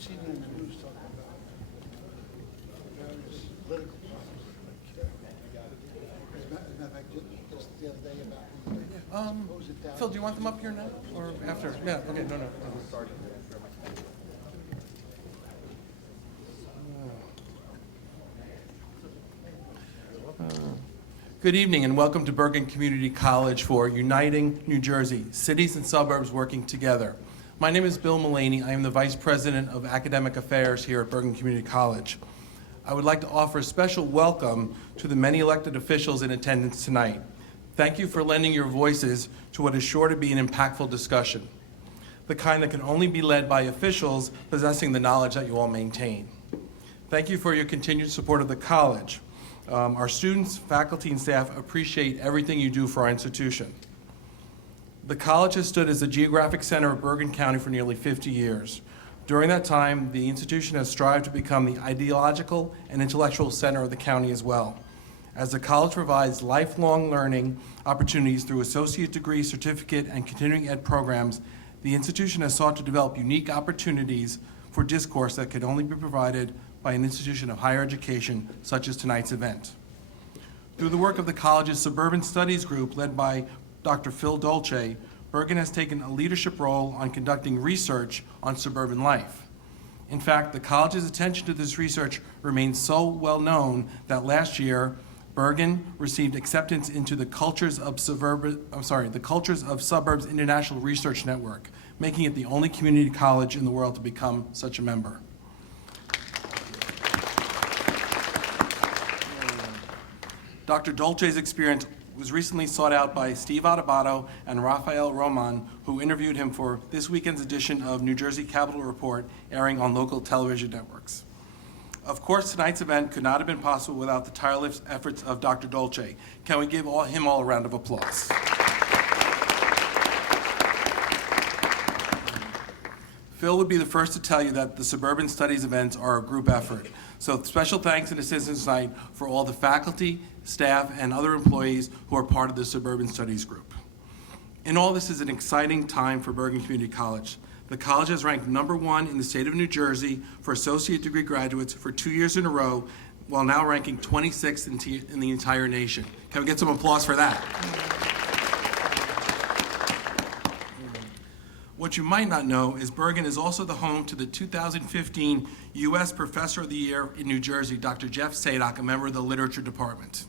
seen it in the news talking about various political problems. As a matter of fact, just the other day about Phil, do you want them up here now or after? Yeah, okay, no. Good evening and welcome to Bergen Community College for Uniting New Jersey, Cities and Suburbs Working Together. My name is Bill Mullaney. I am the Vice President of Academic Affairs here at Bergen Community College. I would like to offer a special welcome to the many elected officials in attendance tonight. Thank you for lending your voices to what is sure to be an impactful discussion, the kind that can only be led by officials possessing the knowledge that you all maintain. Thank you for your continued support of the college. Our students, faculty, and staff appreciate everything you do for our institution. The college has stood as the geographic center of Bergen County for nearly 50 years. During that time, the institution has strived to become the ideological and intellectual center of the county as well. As the college provides lifelong learning opportunities through associate degree, certificate, and continuing ed programs, the institution has sought to develop unique opportunities for discourse that could only be provided by an institution of higher education such as tonight's event. Through the work of the college's Suburban Studies group led by Dr. Phil Dolce, Bergen has taken a leadership role on conducting research on suburban life. In fact, the college's attention to this research remains so well known that last year, Bergen received acceptance into the Cultures of Suburbs International Research Network, making it the only community college in the world to become such a member. Dr. Dolce's experience was recently sought out by Steve Adebato and Rafael Roman, who interviewed him for this weekend's edition of New Jersey Capitol Report, airing on local television networks. Of course, tonight's event could not have been possible without the tireless efforts of Dr. Dolce. Can we give him all a round of applause? Phil would be the first to tell you that the Suburban Studies events are a group effort. So special thanks and assistance tonight for all the faculty, staff, and other employees who are part of the Suburban Studies group. In all, this is an exciting time for Bergen Community College. The college has ranked #1 in the state of New Jersey for associate degree graduates for 2 years in a row, while now ranking 26th in the entire nation. Can we get some applause for that? What you might not know is Bergen is also the home to the 2015 U.S. Professor of the Year in New Jersey, Dr. Jeff Sadock, a member of the Literature Department.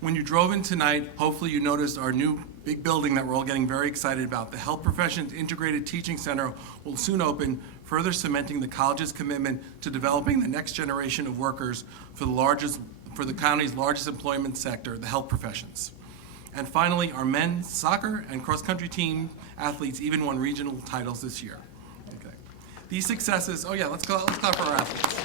When you drove in tonight, hopefully you noticed our new big building that we're all getting very excited about. The Health Professions Integrated Teaching Center will soon open, further cementing the college's commitment to developing the next generation of workers for the county's largest employment sector, the health professions. And finally, our men's soccer and cross-country team athletes even won regional titles this year. Okay. These successes, let's clap for our athletes.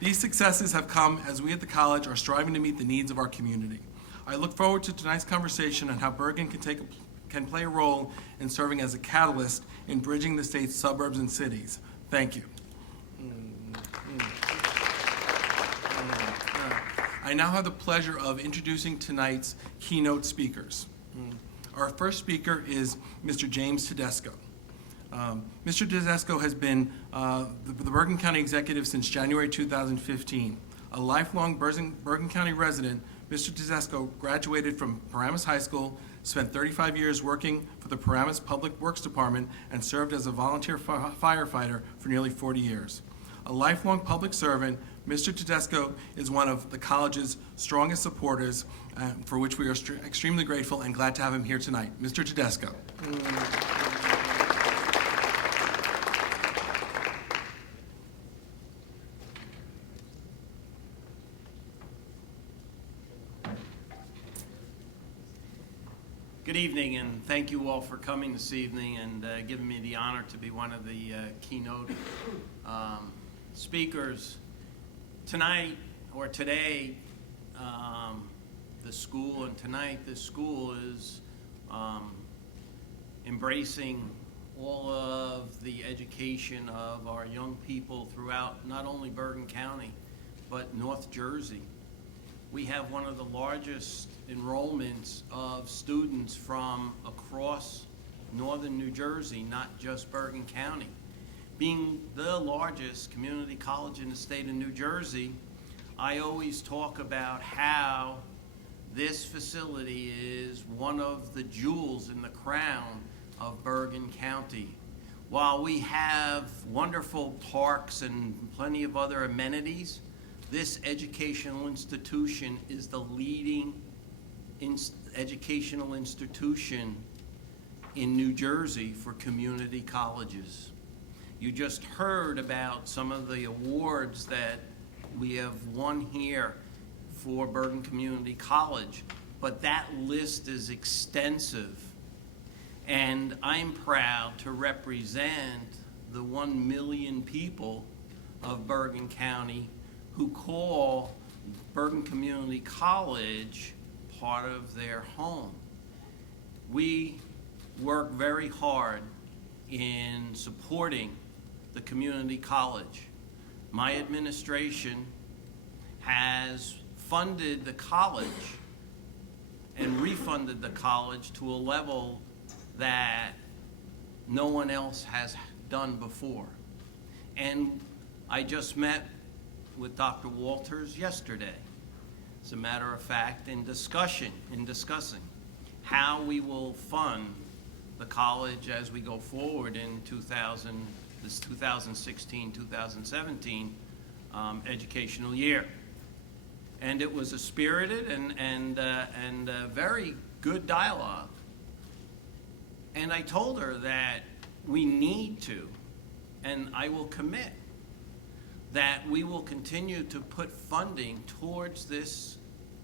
These successes have come as we at the college are striving to meet the needs of our community. I look forward to tonight's conversation on how Bergen can play a role in serving as a catalyst in bridging the state's suburbs and cities. Thank you. I now have the pleasure of introducing tonight's keynote speakers. Our first speaker is Mr. James Tedesco. Mr. Tedesco has been the Bergen County executive since January 2015. A lifelong Bergen County resident, Mr. Tedesco graduated from Paramus High School, spent 35 years working for the Paramus Public Works Department, and served as a volunteer firefighter for nearly 40 years. A lifelong public servant, Mr. Tedesco is one of the college's strongest supporters, for which we are extremely grateful and glad to have him here tonight. Mr. Tedesco. Good evening, and thank you all for coming this evening and giving me the honor to be one of the keynote speakers. Tonight, or today, this school is embracing all of the education of our young people throughout not only Bergen County, but North Jersey. We have one of the largest enrollments of students from across northern New Jersey, not just Bergen County. Being the largest community college in the state of New Jersey, I always talk about how this facility is one of the jewels in the crown of Bergen County. While we have wonderful parks and plenty of other amenities, this educational institution is the leading educational institution in New Jersey for community colleges. You just heard about some of the awards that we have won here for Bergen Community College, but that list is extensive. And I'm proud to represent the 1 million people of Bergen County who call Bergen Community College part of their home. We work very hard in supporting the community college. My administration has funded the college and refunded the college to a level that no one else has done before. And I just met with Dr. Walters yesterday, as a matter of fact, in discussing how we will fund the college as we go forward in this 2016-2017 educational year. And it was a spirited and a very good dialogue. And I told her that we need to, and I will commit, that we will continue to put funding towards this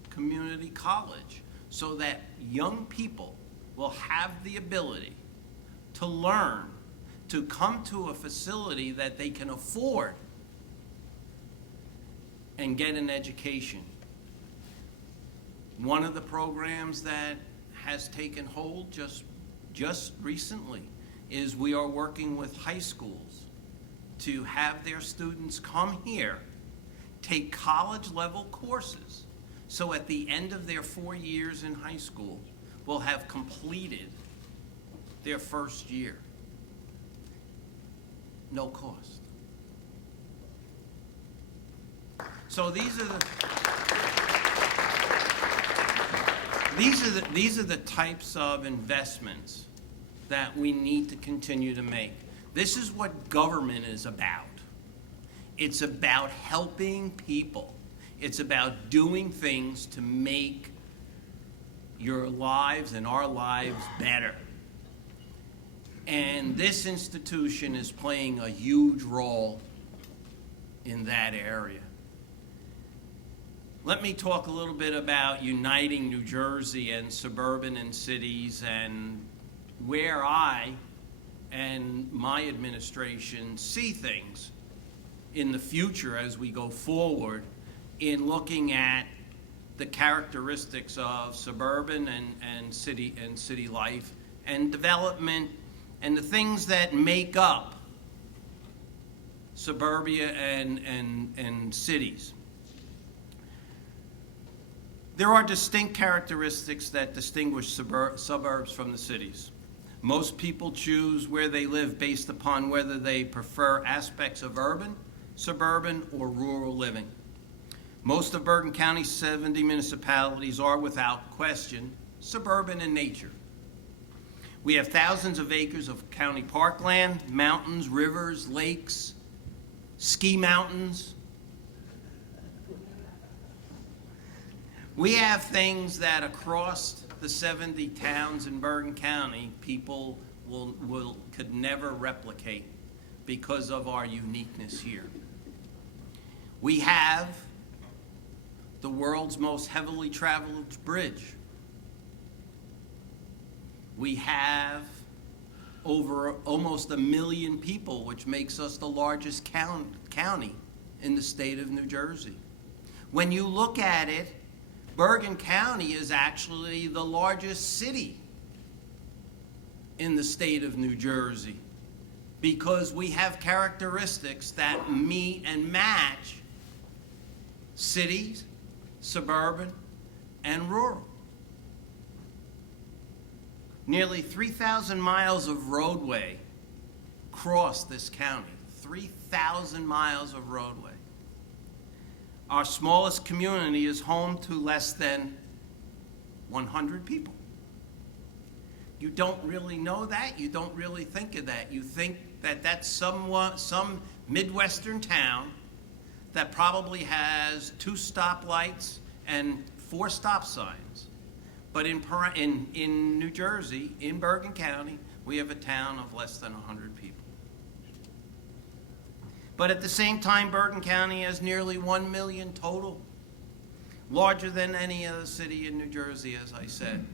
community college so that young people will have the ability to learn, to come to a facility that they can afford and get an education. One of the programs that has taken hold just recently is we are working with high schools to have their students come here, take college-level courses, so at the end of their 4 years in high school, will have completed their first year. No cost. So these are the types of investments that we need to continue to make. This is what government is about. It's about helping people. It's about doing things to make your lives and our lives better. And this institution is playing a huge role in that area. Let me talk a little bit about uniting New Jersey and suburban and cities, and where I and my administration see things in the future as we go forward in looking at the characteristics of suburban and city life and development and the things that make up suburbia and cities. There are distinct characteristics that distinguish suburbs from the cities. Most people choose where they live based upon whether they prefer aspects of urban, suburban, or rural living. Most of Bergen County's 70 municipalities are, without question, suburban in nature. We have thousands of acres of county parkland, mountains, rivers, lakes, ski mountains. We have things that across the 70 towns in Bergen County, people could never replicate because of our uniqueness here. We have the world's most heavily traveled bridge. We have over almost 1 million people, which makes us the largest county in the state of New Jersey. When you look at it, Bergen County is actually the largest city in the state of New Jersey because we have characteristics that meet and match cities suburban, and rural. Nearly 3,000 miles of roadway cross this county. 3,000 miles of roadway. Our smallest community is home to less than 100 people. You don't really know that. You don't really think of that. You think that that's some Midwestern town that probably has 2 stoplights and 4 stop signs. But in New Jersey, in Bergen County, we have a town of less than 100 people. But at the same time, Bergen County has nearly 1 million total, larger than any other city in New Jersey, as I said.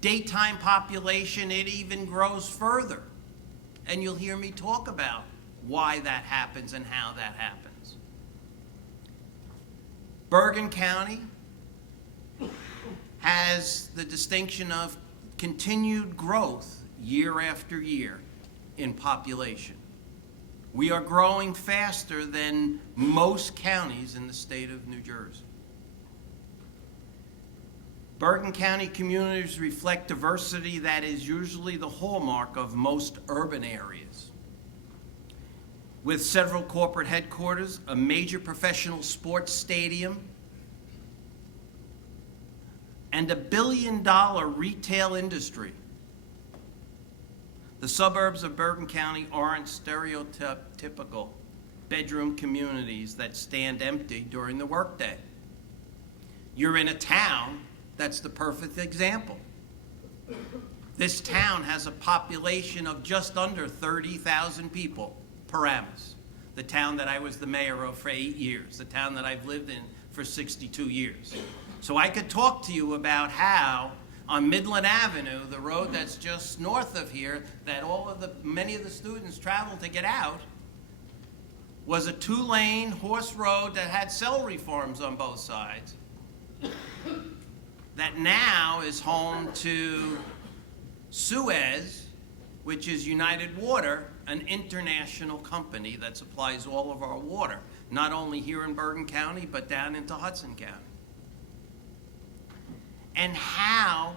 Daytime population, it even grows further. And you'll hear me talk about why that happens and how that happens. Bergen County has the distinction of continued growth year after year in population. We are growing faster than most counties in the state of New Jersey. Bergen County communities reflect diversity that is usually the hallmark of most urban areas. With several corporate headquarters, a major professional sports stadium, and a billion-dollar retail industry. The suburbs of Bergen County aren't stereotypical bedroom communities that stand empty during the workday. You're in a town that's the perfect example. This town has a population of just under 30,000 people, Paramus, the town that I was the mayor of for 8 years, the town that I've lived in for 62 years. So I could talk to you about how on Midland Avenue, the road that's just north of here, that many of the students travel to get out, was a 2-lane horse road that had celery farms on both sides, that now is home to Suez, which is United Water, an international company that supplies all of our water, not only here in Bergen County, but down into Hudson County. And how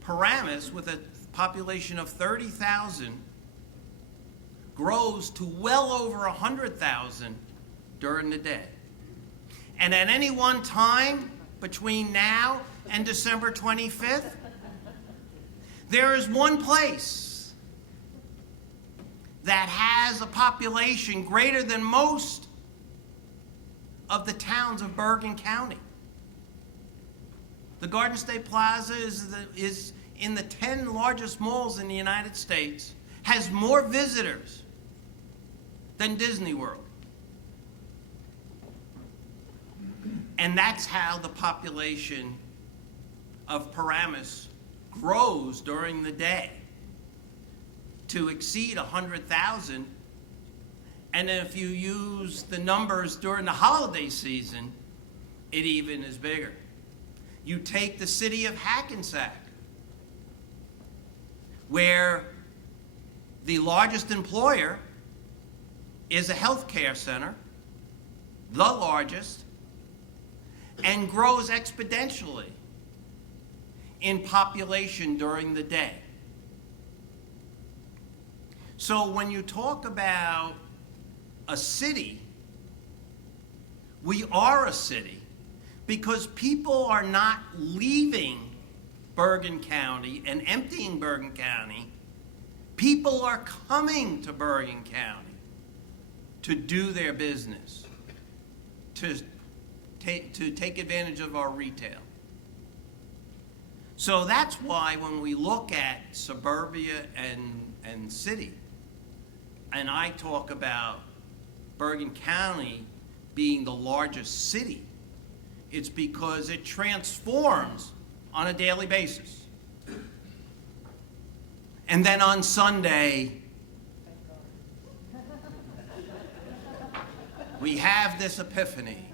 Paramus, with a population of 30,000, grows to well over 100,000 during the day. And at any one time, between now and December 25th, there is one place that has a population greater than most of the towns of Bergen County. The Garden State Plaza is in the 10 largest malls in the United States, has more visitors than Disney World. And that's how the population of Paramus grows during the day to exceed 100,000. And if you use the numbers during the holiday season, it even is bigger. You take the city of Hackensack, where the largest employer is a healthcare center, the largest, and grows exponentially in population during the day. So when you talk about a city, we are a city because people are not leaving Bergen County and emptying Bergen County. People are coming to Bergen County to do their business, to take advantage of our retail. So that's why when we look at suburbia and city, and I talk about Bergen County being the largest city, it's because it transforms on a daily basis. And then on Sunday, we have this epiphany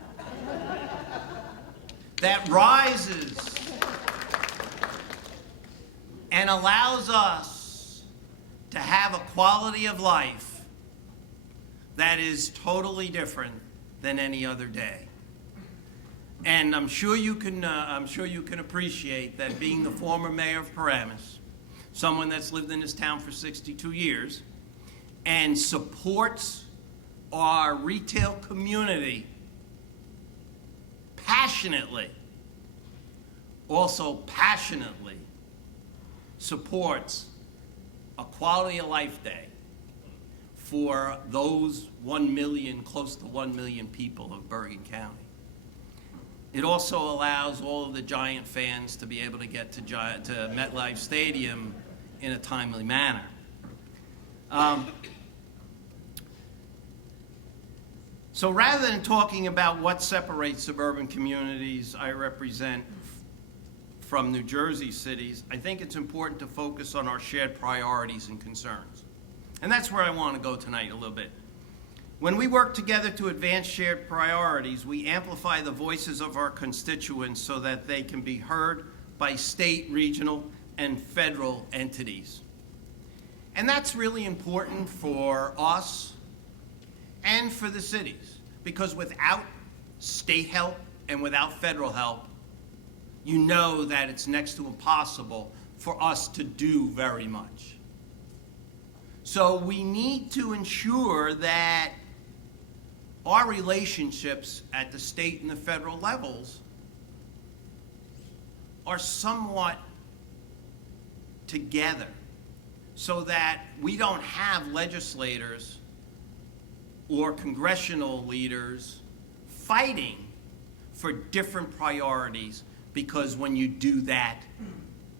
that rises and allows us to have a quality of life that is totally different than any other day. And I'm sure you can appreciate that being the former mayor of Paramus, someone that's lived in this town for 62 years, and supports our retail community passionately, also passionately supports a quality of life day for those 1 million, close to 1 million people of Bergen County. It also allows all of the Giant fans to be able to get to MetLife Stadium in a timely manner. So rather than talking about what separates suburban communities I represent from New Jersey cities, I think it's important to focus on our shared priorities and concerns. And that's where I want to go tonight a little bit. When we work together to advance shared priorities, we amplify the voices of our constituents so that they can be heard by state, regional, and federal entities. And that's really important for us and for the cities, because without state help and without federal help, you know that it's next to impossible for us to do very much. So we need to ensure that our relationships at the state and the federal levels are somewhat together so that we don't have legislators or congressional leaders fighting for different priorities, because when you do that,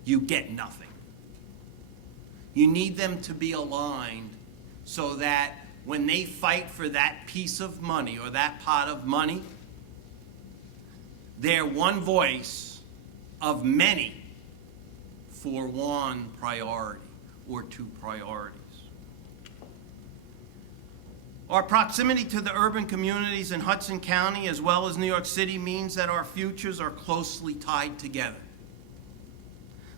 you get nothing. You need them to be aligned so that when they fight for that piece of money or that pot of money, they're one voice of many for one priority or two priorities. Our proximity to the urban communities in Hudson County as well as New York City means that our futures are closely tied together.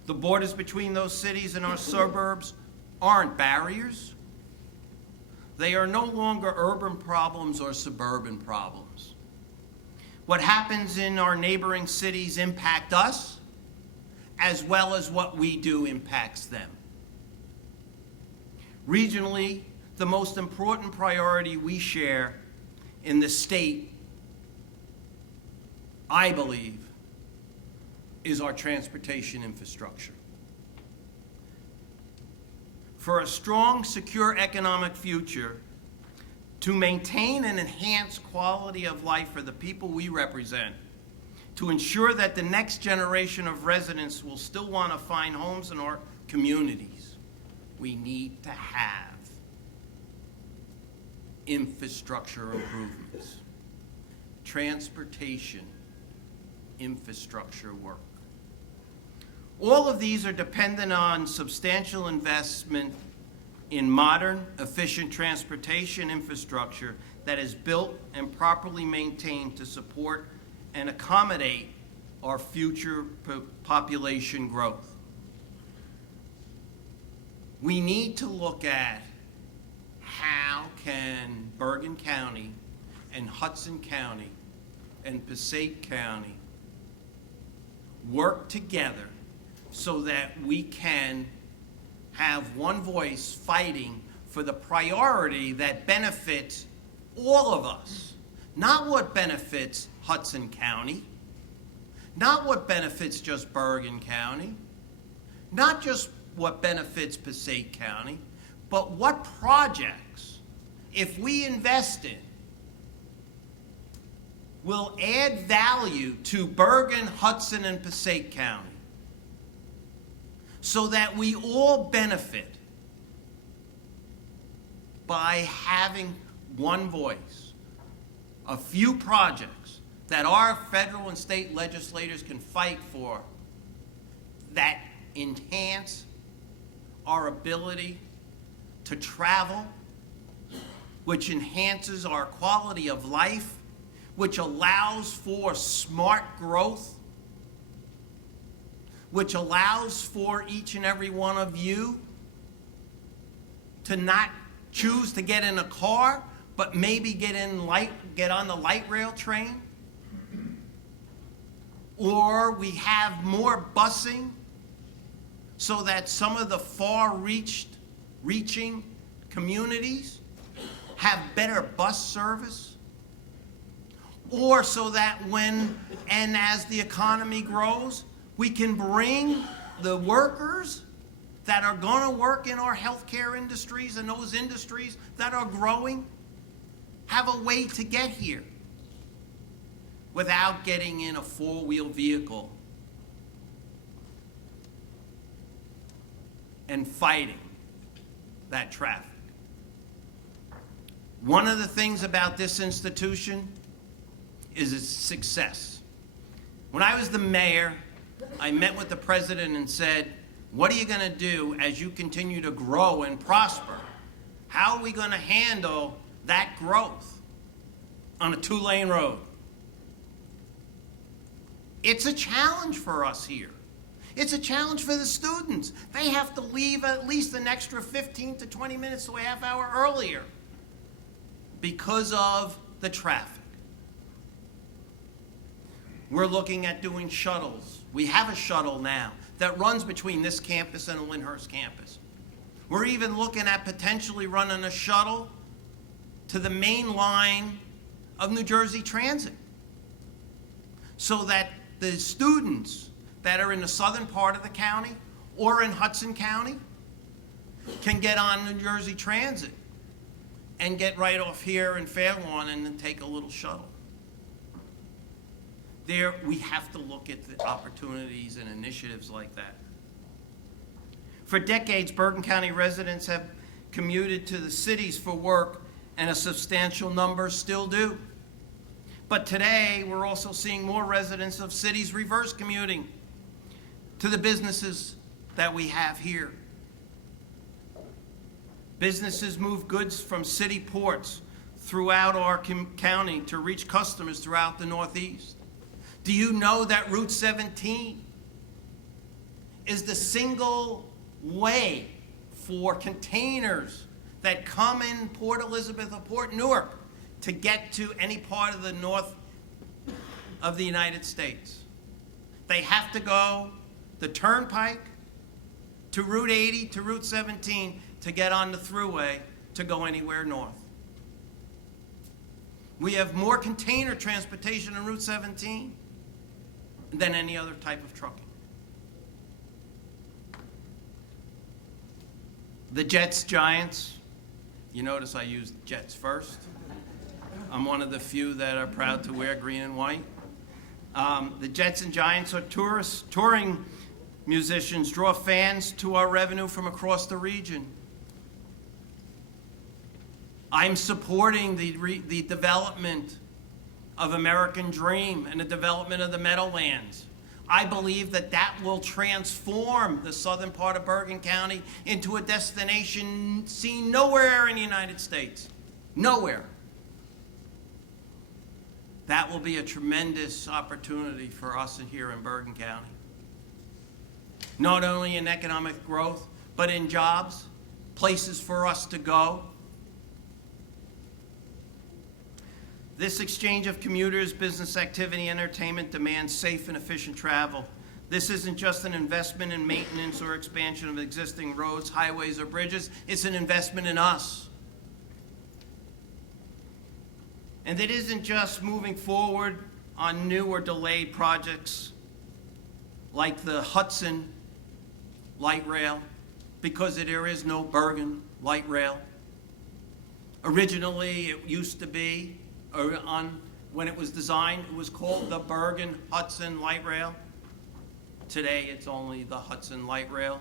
The borders between those cities and our suburbs aren't barriers. They are no longer urban problems or suburban problems. What happens in our neighboring cities impact us, as well as what we do impacts them. Regionally, the most important priority we share in the state, I believe, is our transportation infrastructure. For a strong, secure economic future, to maintain and enhance quality of life for the people we represent, to ensure that the next generation of residents will still want to find homes in our communities, we need to have infrastructure improvements, transportation infrastructure work. All of these are dependent on substantial investment in modern, efficient transportation infrastructure that is built and properly maintained to support and accommodate our future population growth. We need to look at how can Bergen County and Hudson County and Passaic County work together so that we can have one voice fighting for the priority that benefits all of us, not what benefits Hudson County, not what benefits just Bergen County, not just what benefits Passaic County, but what projects, if we invest in, will add value to Bergen, Hudson, and Passaic County so that we all benefit by having one voice, a few projects that our federal and state legislators can fight for that enhance our ability to travel, which enhances our quality of life, which allows for smart growth, which allows for each and every one of you to not choose to get in a car, but maybe get on the light rail train, or we have more busing so that some of the far-reaching communities have better bus service, or so that when and as the economy grows, we can bring the workers that are going to work in our healthcare industries and those industries that are growing have a way to get here without getting in a four-wheel vehicle and fighting that traffic. One of the things about this institution is its success. When I was the mayor, I met with the president and said, what are you going to do as you continue to grow and prosper? How are we going to handle that growth on a two-lane road? It's a challenge for us here. It's a challenge for the students. They have to leave at least an extra 15 to 20 minutes to a half hour earlier because of the traffic. We're looking at doing shuttles. We have a shuttle now that runs between this campus and the Lyndhurst campus. We're even looking at potentially running a shuttle to the main line of New Jersey Transit so that the students that are in the southern part of the county or in Hudson County can get on New Jersey Transit and get right off here in Fairlawn and then take a little shuttle. There, we have to look at the opportunities and initiatives like that. For decades, Bergen County residents have commuted to the cities for work, and a substantial number still do. But today, we're also seeing more residents of cities reverse commuting to the businesses that we have here. Businesses move goods from city ports throughout our county to reach customers throughout the Northeast. Do you know that Route 17 is the single way for containers that come in Port Elizabeth or Port Newark to get to any part of the north of the United States? They have to go the turnpike to Route 80 to Route 17 to get on the thruway to go anywhere north. We have more container transportation on Route 17 than any other type of trucking. The Jets Giants, you notice I used Jets first. I'm one of the few that are proud to wear green and white. The Jets and Giants are touring musicians, draw fans to our revenue from across the region. I'm supporting the development of American Dream and the development of the Meadowlands. I believe that that will transform the southern part of Bergen County into a destination seen nowhere in the United States. Nowhere. That will be a tremendous opportunity for us here in Bergen County. Not only in economic growth, but in jobs, places for us to go. This exchange of commuters, business activity, entertainment demands safe and efficient travel. This isn't just an investment in maintenance or expansion of existing roads, highways, or bridges. It's an investment in us. And it isn't just moving forward on new or delayed projects like the Hudson Light Rail, because there is no Bergen Light Rail. Originally, it used to be, when it was designed, it was called the Bergen Hudson Light Rail. Today, it's only the Hudson Light Rail.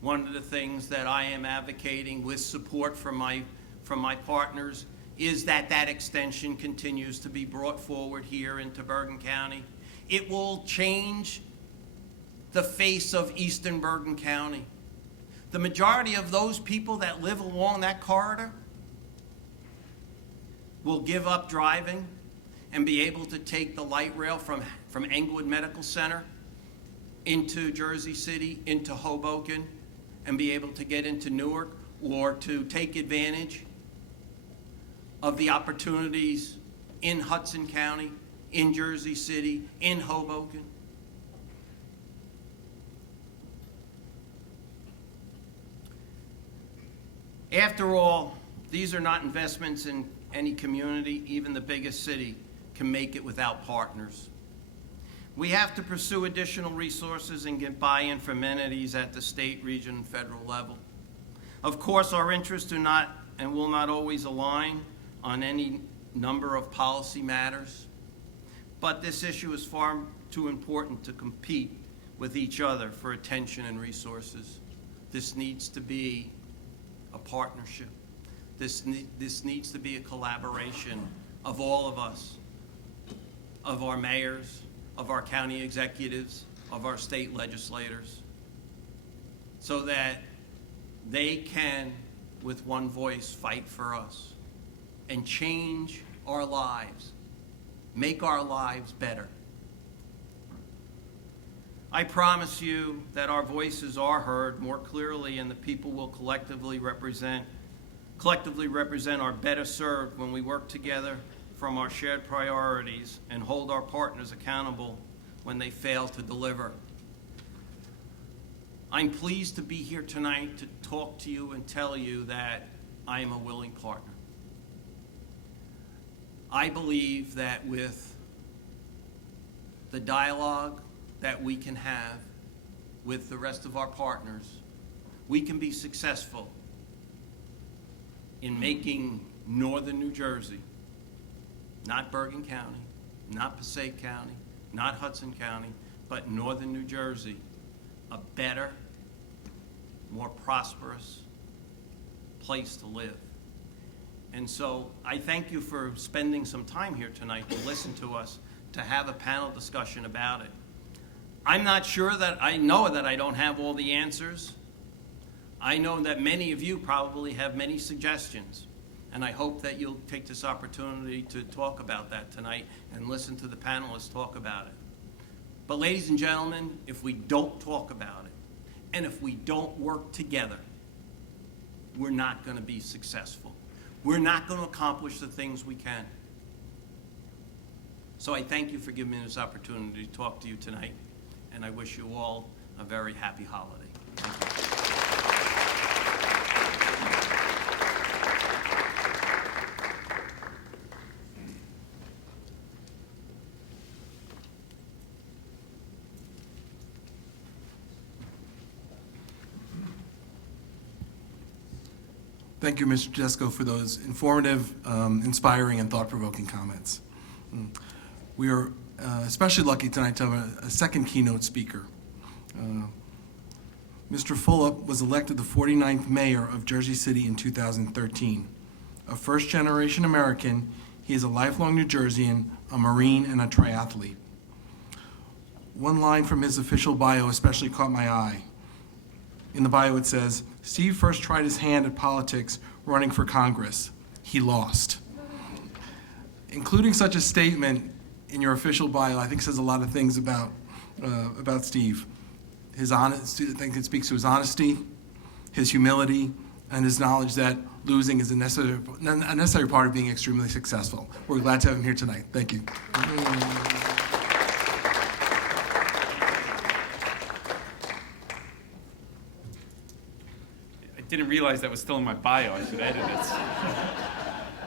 One of the things that I am advocating with support from my partners is that extension continues to be brought forward here into Bergen County. It will change the face of Eastern Bergen County. The majority of those people that live along that corridor will give up driving and be able to take the light rail from Englewood Medical Center into Jersey City, into Hoboken, and be able to get into Newark, or to take advantage of the opportunities in Hudson County, in Jersey City, in Hoboken. After all, these are not investments in any community. Even the biggest city can make it without partners. We have to pursue additional resources and get buy-in from entities at the state, region, and federal level. Of course, our interests do not and will not always align on any number of policy matters, but this issue is far too important to compete with each other for attention and resources. This needs to be a partnership. This needs to be a collaboration of all of us, of our mayors, of our county executives, of our state legislators, so that they can, with one voice, fight for us and change our lives, make our lives better. I promise you that our voices are heard more clearly, and the people will collectively represent are better served when we work together from our shared priorities and hold our partners accountable when they fail to deliver. I'm pleased to be here tonight to talk to you and tell you that I am a willing partner. I believe that with the dialogue that we can have with the rest of our partners, we can be successful in making northern New Jersey, not Bergen County, not Passaic County, not Hudson County, but northern New Jersey, a better, more prosperous place to live. And so I thank you for spending some time here tonight to listen to us, to have a panel discussion about it. I'm not sure that I know that I don't have all the answers. I know that many of you probably have many suggestions, and I hope that you'll take this opportunity to talk about that tonight and listen to the panelists talk about it. But ladies and gentlemen, if we don't talk about it, and if we don't work together, we're not going to be successful. We're not going to accomplish the things we can. So I thank you for giving me this opportunity to talk to you tonight, and I wish you all a very happy holiday. Thank you. Thank you, Mr. Tedesco, for those informative, inspiring, and thought-provoking comments. We are especially lucky tonight to have a second keynote speaker. Mr. Fulop was elected the 49th mayor of Jersey City in 2013. A first-generation American, he is a lifelong New Jerseyan, a Marine, and a triathlete. One line from his official bio especially caught my eye. In the bio it says, Steve first tried his hand at politics running for Congress. He lost. Including such a statement in your official bio, I think says a lot of things about Steve. His honesty, I think it speaks to his honesty, his humility, and his knowledge that losing is a necessary part of being extremely successful. We're glad to have him here tonight. Thank you. I didn't realize that was still in my bio. I should edit it.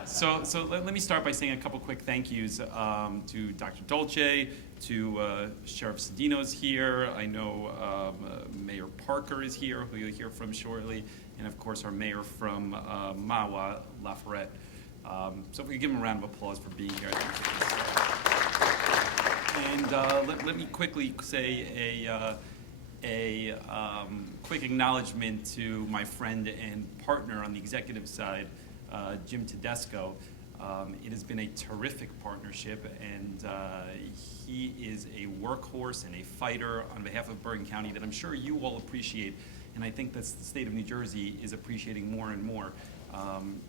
So let me start by saying a couple quick thank yous to Dr. Dolce, to Sheriff Cedino's here. I know Mayor Parker is here, who you'll hear from shortly, and of course our mayor from Mahwah, Lafayette. So if we could give him a round of applause for being here. And let me quickly say a quick acknowledgement to my friend and partner on the executive side, Jim Tedesco. It has been a terrific partnership, and he is a workhorse and a fighter on behalf of Bergen County that I'm sure you all appreciate, and I think that the state of New Jersey is appreciating more and more.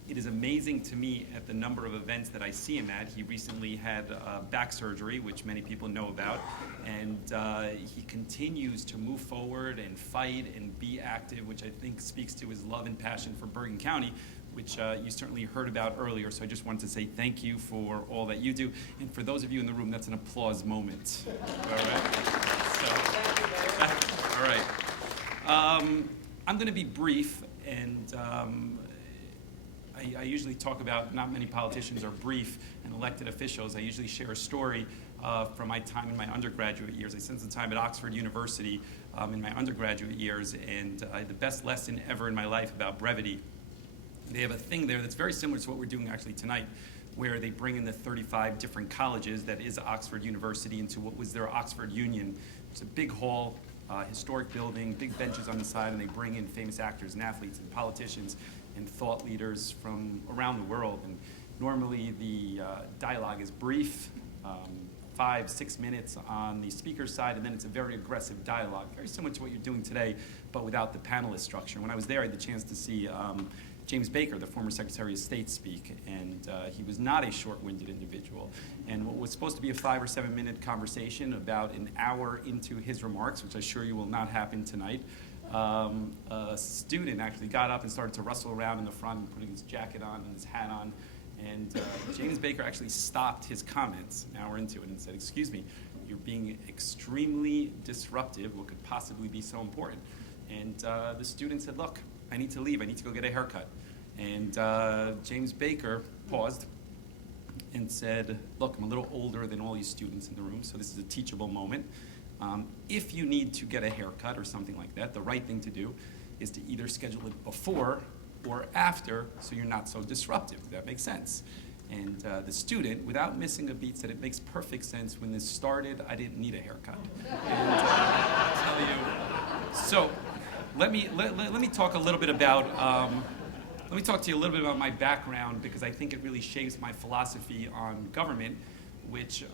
It is amazing to me at the number of events that I see him at. He recently had back surgery, which many people know about, and he continues to move forward and fight and be active, which I think speaks to his love and passion for Bergen County, which you certainly heard about earlier. So I just wanted to say thank you for all that you do. And for those of you in the room, that's an applause moment. All right? All right. I'm going to be brief, and I usually talk about not many politicians are brief and elected officials. I usually share a story from my time in my undergraduate years. I spent some time at Oxford University in my undergraduate years, and the best lesson ever in my life about brevity. They have a thing there that's very similar to what we're doing actually tonight, where they bring in the 35 different colleges that is Oxford University into what was their Oxford Union. It's a big hall, historic building, big benches on the side, and they bring in famous actors and athletes and politicians and thought leaders from around the world. And normally the dialogue is brief, 5-6 minutes on the speaker's side, and then it's a very aggressive dialogue, very similar to what you're doing today, but without the panelist structure. When I was there, I had the chance to see James Baker, the former Secretary of State, speak, and he was not a short-winded individual. And what was supposed to be a 5 or 7 minute conversation, about an hour into his remarks, which I assure you will not happen tonight, a student actually got up and started to rustle around in the front and putting his jacket on and his hat on. And James Baker actually stopped his comments an hour into it and said, "Excuse me, you're being extremely disruptive. What could possibly be so important?" And the student said, "Look, I need to leave. I need to go get a haircut." And James Baker paused and said, "Look, I'm a little older than all these students in the room, so this is a teachable moment. If you need to get a haircut or something like that, the right thing to do is to either schedule it before or after, so you're not so disruptive." Does that make sense? And the student, without missing a beat, said, "It makes perfect sense. When this started, I didn't need a haircut." And I'll tell you. So let me talk a little bit about. Let me talk to you a little bit about my background, because I think it really shapes my philosophy on government, which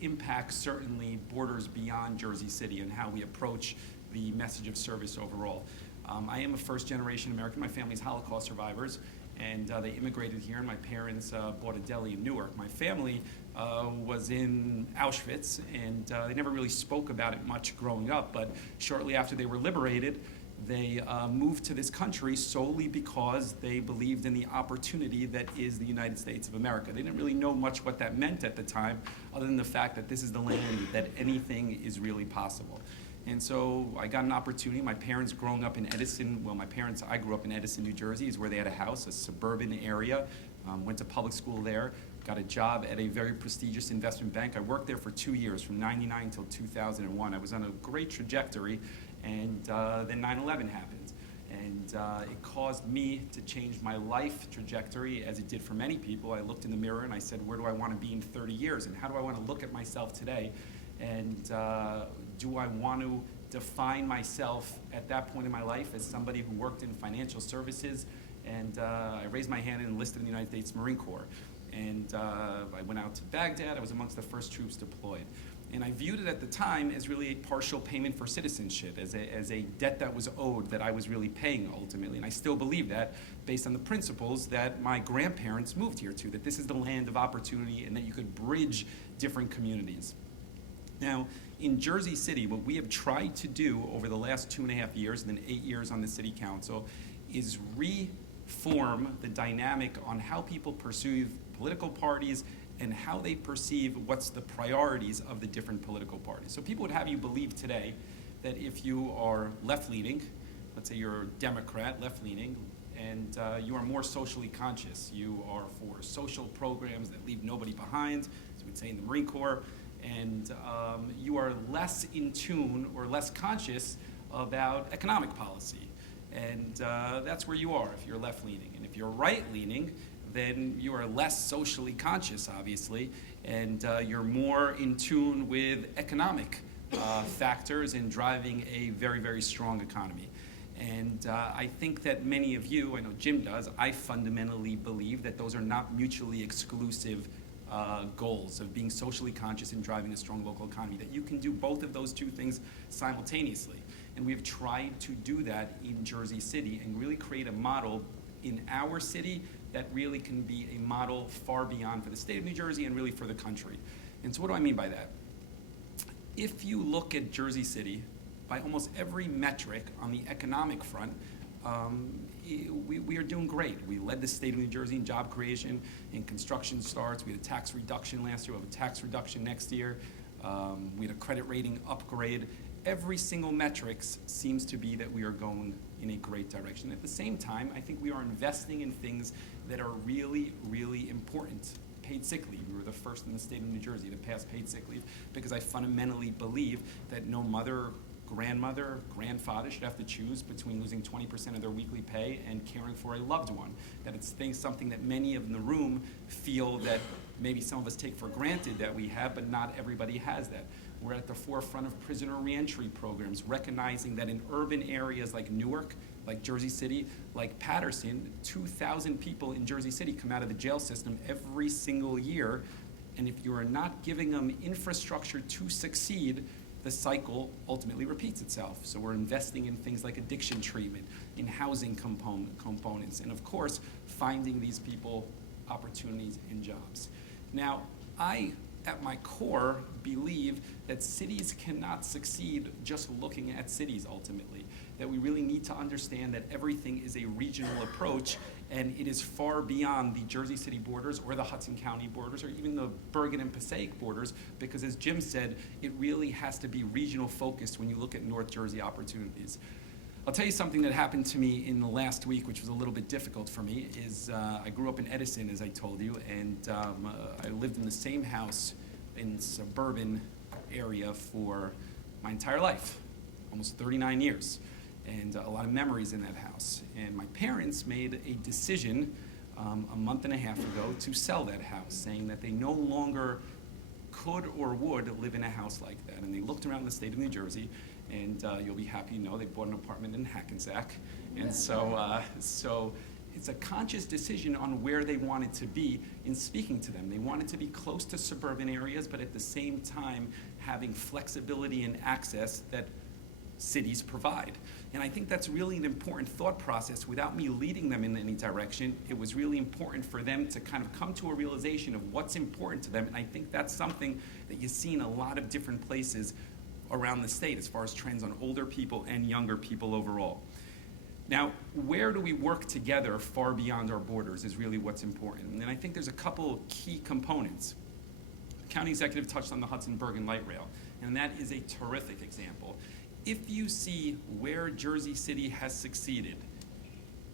impacts certainly borders beyond Jersey City and how we approach the message of service overall. I am a first-generation American. My family's Holocaust survivors, and they immigrated here, and my parents bought a deli in Newark. My family was in Auschwitz, and they never really spoke about it much growing up, but shortly after they were liberated, they moved to this country solely because they believed in the opportunity that is the United States of America. They didn't really know much what that meant at the time, other than the fact that this is the land that anything is really possible. And so I got an opportunity. My parents growing up in Edison, I grew up in Edison, New Jersey, is where they had a house, a suburban area, went to public school there, got a job at a very prestigious investment bank. I worked there for 2 years, from '99 till 2001. I was on a great trajectory, and then 9/11 happened. And it caused me to change my life trajectory, as it did for many people. I looked in the mirror and I said, where do I want to be in 30 years? And how do I want to look at myself today? And do I want to define myself at that point in my life as somebody who worked in financial services? And I raised my hand and enlisted in the United States Marine Corps. And I went out to Baghdad. I was amongst the first troops deployed. And I viewed it at the time as really a partial payment for citizenship, as a debt that was owed that I was really paying ultimately. And I still believe that, based on the principles that my grandparents moved here to, that this is the land of opportunity and that you could bridge different communities. Now, in Jersey City, what we have tried to do over the last 2.5 years, and then 8 years on the city council, is reform the dynamic on how people perceive political parties and how they perceive what's the priorities of the different political parties. So people would have you believe today that if you are left-leaning, let's say you're a Democrat, left-leaning, and you are more socially conscious, you are for social programs that leave nobody behind, as we'd say in the Marine Corps, and you are less in tune or less conscious about economic policy. And that's where you are if you're left-leaning. And if you're right-leaning, then you are less socially conscious, obviously, and you're more in tune with economic factors in driving a very, very strong economy. And I think that many of you, I know Jim does, I fundamentally believe that those are not mutually exclusive goals of being socially conscious and driving a strong local economy, that you can do both of those two things simultaneously. And we've tried to do that in Jersey City and really create a model in our city that really can be a model far beyond for the state of New Jersey and really for the country. And so what do I mean by that? If you look at Jersey City, by almost every metric on the economic front, we are doing great. We led the state of New Jersey in job creation, in construction starts. We had a tax reduction last year. We have a tax reduction next year. We had a credit rating upgrade. Every single metrics seems to be that we are going in a great direction. At the same time, I think we are investing in things that are really, really important. Paid sick leave. We were the first in the state of New Jersey to pass paid sick leave because I fundamentally believe that no mother, grandmother, grandfather should have to choose between losing 20% of their weekly pay and caring for a loved one. That it's something that many in the room feel that maybe some of us take for granted that we have, but not everybody has that. We're at the forefront of prisoner reentry programs, recognizing that in urban areas like Newark, like Jersey City, like Patterson, 2,000 people in Jersey City come out of the jail system every single year. And if you are not giving them infrastructure to succeed, the cycle ultimately repeats itself. So we're investing in things like addiction treatment, in housing components, and of course, finding these people opportunities and jobs. Now, I, at my core, believe that cities cannot succeed just looking at cities ultimately, that we really need to understand that everything is a regional approach, and it is far beyond the Jersey City borders or the Hudson County borders or even the Bergen and Passaic borders, because as Jim said, it really has to be regional focused when you look at North Jersey opportunities. I'll tell you something that happened to me in the last week, which was a little bit difficult for me, is I grew up in Edison, as I told you, and I lived in the same house in suburban area for my entire life, almost 39 years, and a lot of memories in that house. And my parents made a decision a month and a half ago to sell that house, saying that they no longer could or would live in a house like that. And they looked around the state of New Jersey, and you'll be happy to know they bought an apartment in Hackensack. And so it's a conscious decision on where they wanted to be in speaking to them. They wanted to be close to suburban areas, but at the same time having flexibility and access that cities provide. And I think that's really an important thought process. Without me leading them in any direction, it was really important for them to kind of come to a realization of what's important to them. And I think that's something that you see in a lot of different places around the state as far as trends on older people and younger people overall. Now, where do we work together far beyond our borders is really what's important. And I think there's a couple key components. The county executive touched on the Hudson-Bergen light rail, and that is a terrific example. If you see where Jersey City has succeeded,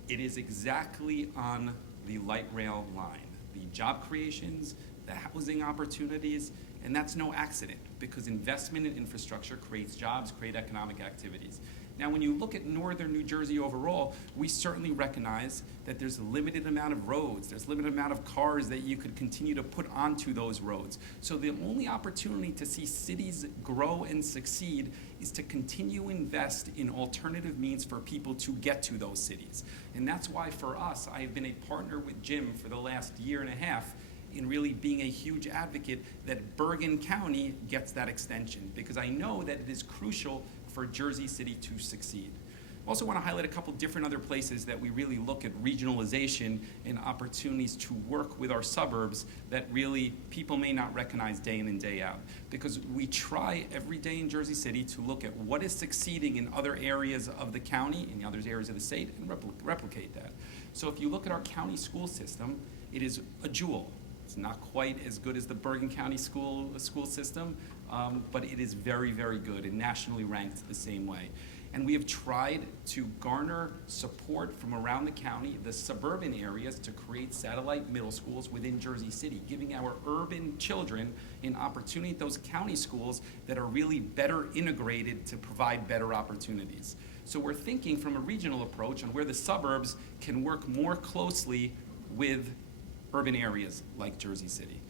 it is exactly on the light rail line. The job creations, the housing opportunities, and that's no accident because investment in infrastructure creates jobs, create economic activities. Now, when you look at northern New Jersey overall, we certainly recognize that there's a limited amount of roads, there's a limited amount of cars that you could continue to put onto those roads. So the only opportunity to see cities grow and succeed is to continue to invest in alternative means for people to get to those cities. And that's why for us, I have been a partner with Jim for the last year and a half in really being a huge advocate that Bergen County gets that extension, because I know that it is crucial for Jersey City to succeed. I also want to highlight a couple different other places that we really look at regionalization and opportunities to work with our suburbs that really people may not recognize day in and day out. Because we try every day in Jersey City to look at what is succeeding in other areas of the county, in the other areas of the state, and replicate that. So if you look at our county school system, it is a jewel. It's not quite as good as the Bergen County school system, but it is very, very good and nationally ranked the same way. And we have tried to garner support from around the county, the suburban areas, to create satellite middle schools within Jersey City, giving our urban children an opportunity at those county schools that are really better integrated to provide better opportunities. So we're thinking from a regional approach on where the suburbs can work more closely with urban areas like Jersey City.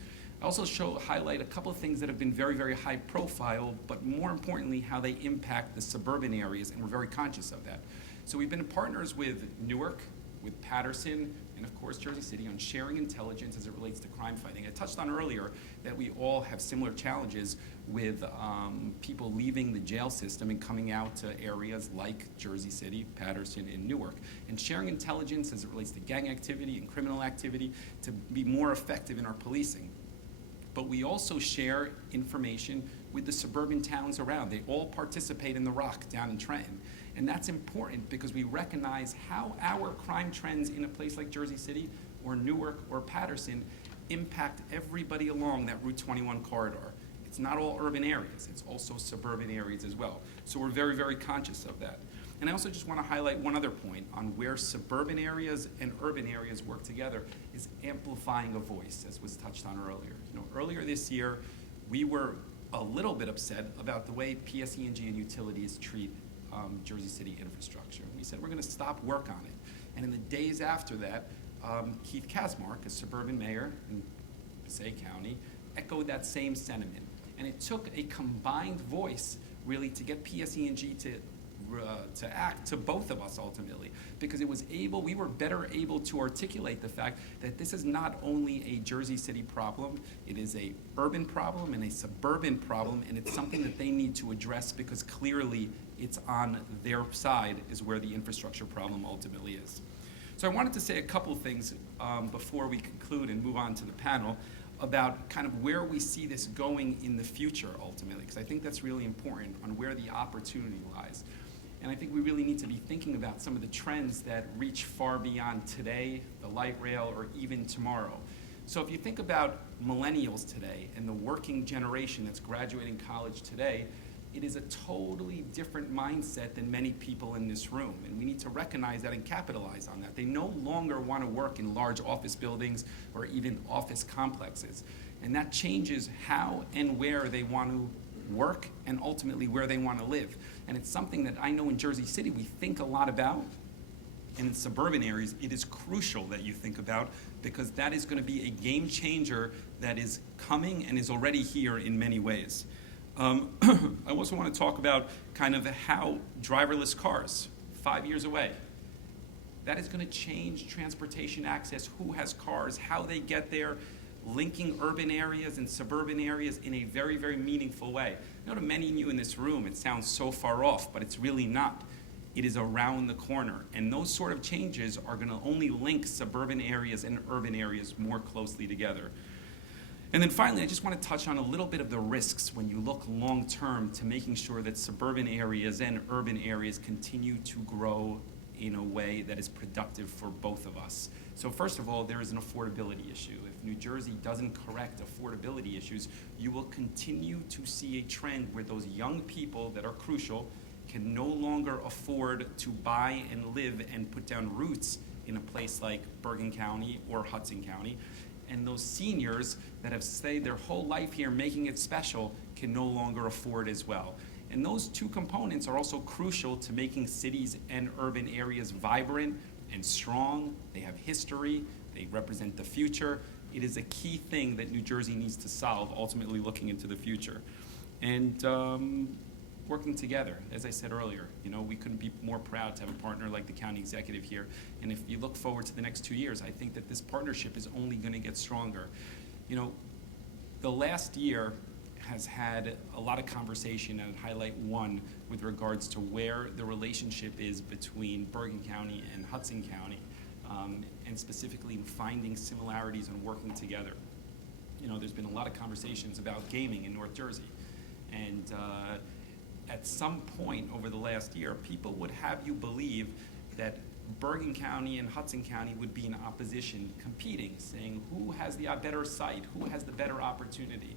I also highlight a couple of things that have been very, very high profile, but more importantly, how they impact the suburban areas, and we're very conscious of that. So we've been partners with Newark, with Patterson, and of course Jersey City on sharing intelligence as it relates to crime fighting. I touched on earlier that we all have similar challenges with people leaving the jail system and coming out to areas like Jersey City, Patterson, and Newark, and sharing intelligence as it relates to gang activity and criminal activity to be more effective in our policing. But we also share information with the suburban towns around. They all participate in the Rock down in Trenton. And that's important because we recognize how our crime trends in a place like Jersey City or Newark or Patterson impact everybody along that Route 21 corridor. It's not all urban areas, it's also suburban areas as well. So we're very, very conscious of that. And I also just want to highlight one other point on where suburban areas and urban areas work together is amplifying a voice, as was touched on earlier. Earlier this year, we were a little bit upset about the way PSE&G and utilities treat Jersey City infrastructure. We said we're going to stop work on it. And in the days after that, Keith Kasmark, a suburban mayor in Passaic County, echoed that same sentiment. And it took a combined voice, really, to get PSE&G to act, to both of us ultimately, because we were better able to articulate the fact that this is not only a Jersey City problem, it is a urban problem and a suburban problem, and it's something that they need to address because clearly it's on their side is where the infrastructure problem ultimately is. So I wanted to say a couple things before we conclude and move on to the panel about kind of where we see this going in the future ultimately, because I think that's really important on where the opportunity lies. And I think we really need to be thinking about some of the trends that reach far beyond today, the light rail, or even tomorrow. So if you think about millennials today and the working generation that's graduating college today, it is a totally different mindset than many people in this room. And we need to recognize that and capitalize on that. They no longer want to work in large office buildings or even office complexes. And that changes how and where they want to work and ultimately where they want to live. And it's something that I know in Jersey City we think a lot about. And in suburban areas, it is crucial that you think about because that is going to be a game changer that is coming and is already here in many ways. I also want to talk about kind of how driverless cars, 5 years away, that is going to change transportation access, who has cars, how they get there, linking urban areas and suburban areas in a very, very meaningful way. I know to many of you in this room, it sounds so far off, but it's really not. It is around the corner. And those sort of changes are going to only link suburban areas and urban areas more closely together. And then finally, I just want to touch on a little bit of the risks when you look long term to making sure that suburban areas and urban areas continue to grow in a way that is productive for both of us. So first of all, there is an affordability issue. If New Jersey doesn't correct affordability issues, you will continue to see a trend where those young people that are crucial can no longer afford to buy and live and put down roots in a place like Bergen County or Hudson County. And those seniors that have stayed their whole life here making it special can no longer afford as well. And those two components are also crucial to making cities and urban areas vibrant and strong. They have history, they represent the future. It is a key thing that New Jersey needs to solve, ultimately looking into the future. And working together, as I said earlier, we couldn't be more proud to have a partner like the county executive here. And if you look forward to the next 2 years, I think that this partnership is only going to get stronger. The last year has had a lot of conversation, and I'd highlight one with regards to where the relationship is between Bergen County and Hudson County, and specifically in finding similarities and working together. There's been a lot of conversations about gaming in North Jersey. And at some point over the last year, people would have you believe that Bergen County and Hudson County would be in opposition, competing, saying who has the better site, who has the better opportunity.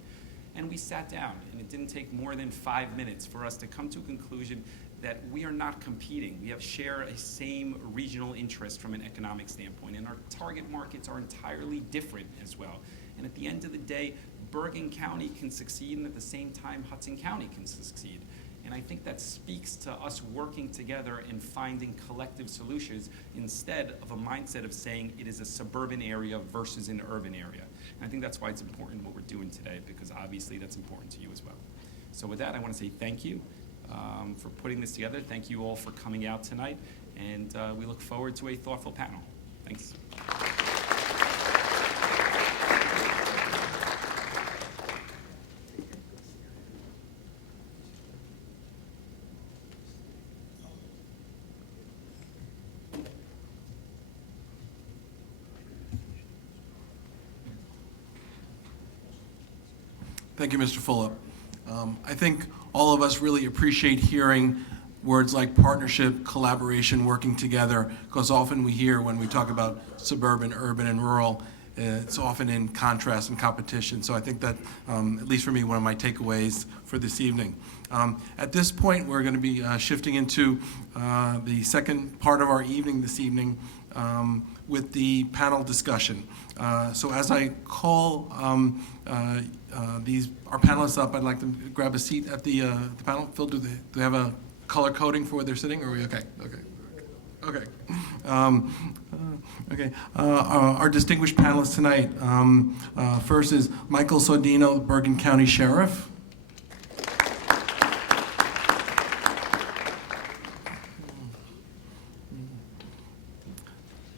And we sat down, and it didn't take more than 5 minutes for us to come to a conclusion that we are not competing. We share a same regional interest from an economic standpoint, and our target markets are entirely different as well. And at the end of the day, Bergen County can succeed, and at the same time, Hudson County can succeed. And I think that speaks to us working together and finding collective solutions instead of a mindset of saying it is a suburban area versus an urban area. And I think that's why it's important what we're doing today, because obviously that's important to you as well. So with that, I want to say thank you for putting this together. Thank you all for coming out tonight, and we look forward to a thoughtful panel. Thanks. Thank you, Mr. Fulop. I think all of us really appreciate hearing words like partnership, collaboration, working together, because often we hear when we talk about suburban, urban, and rural, it's often in contrast and competition. So I think that, at least for me, one of my takeaways for this evening. At this point, we're going to be shifting into the second part of our evening this evening with the panel discussion. So as I call our panelists up, I'd like them to grab a seat at the panel. Phil, do they have a color coding for where they're sitting? Or are we okay? Okay. Okay. Our distinguished panelists tonight. First is Michael Sordino, Bergen County Sheriff.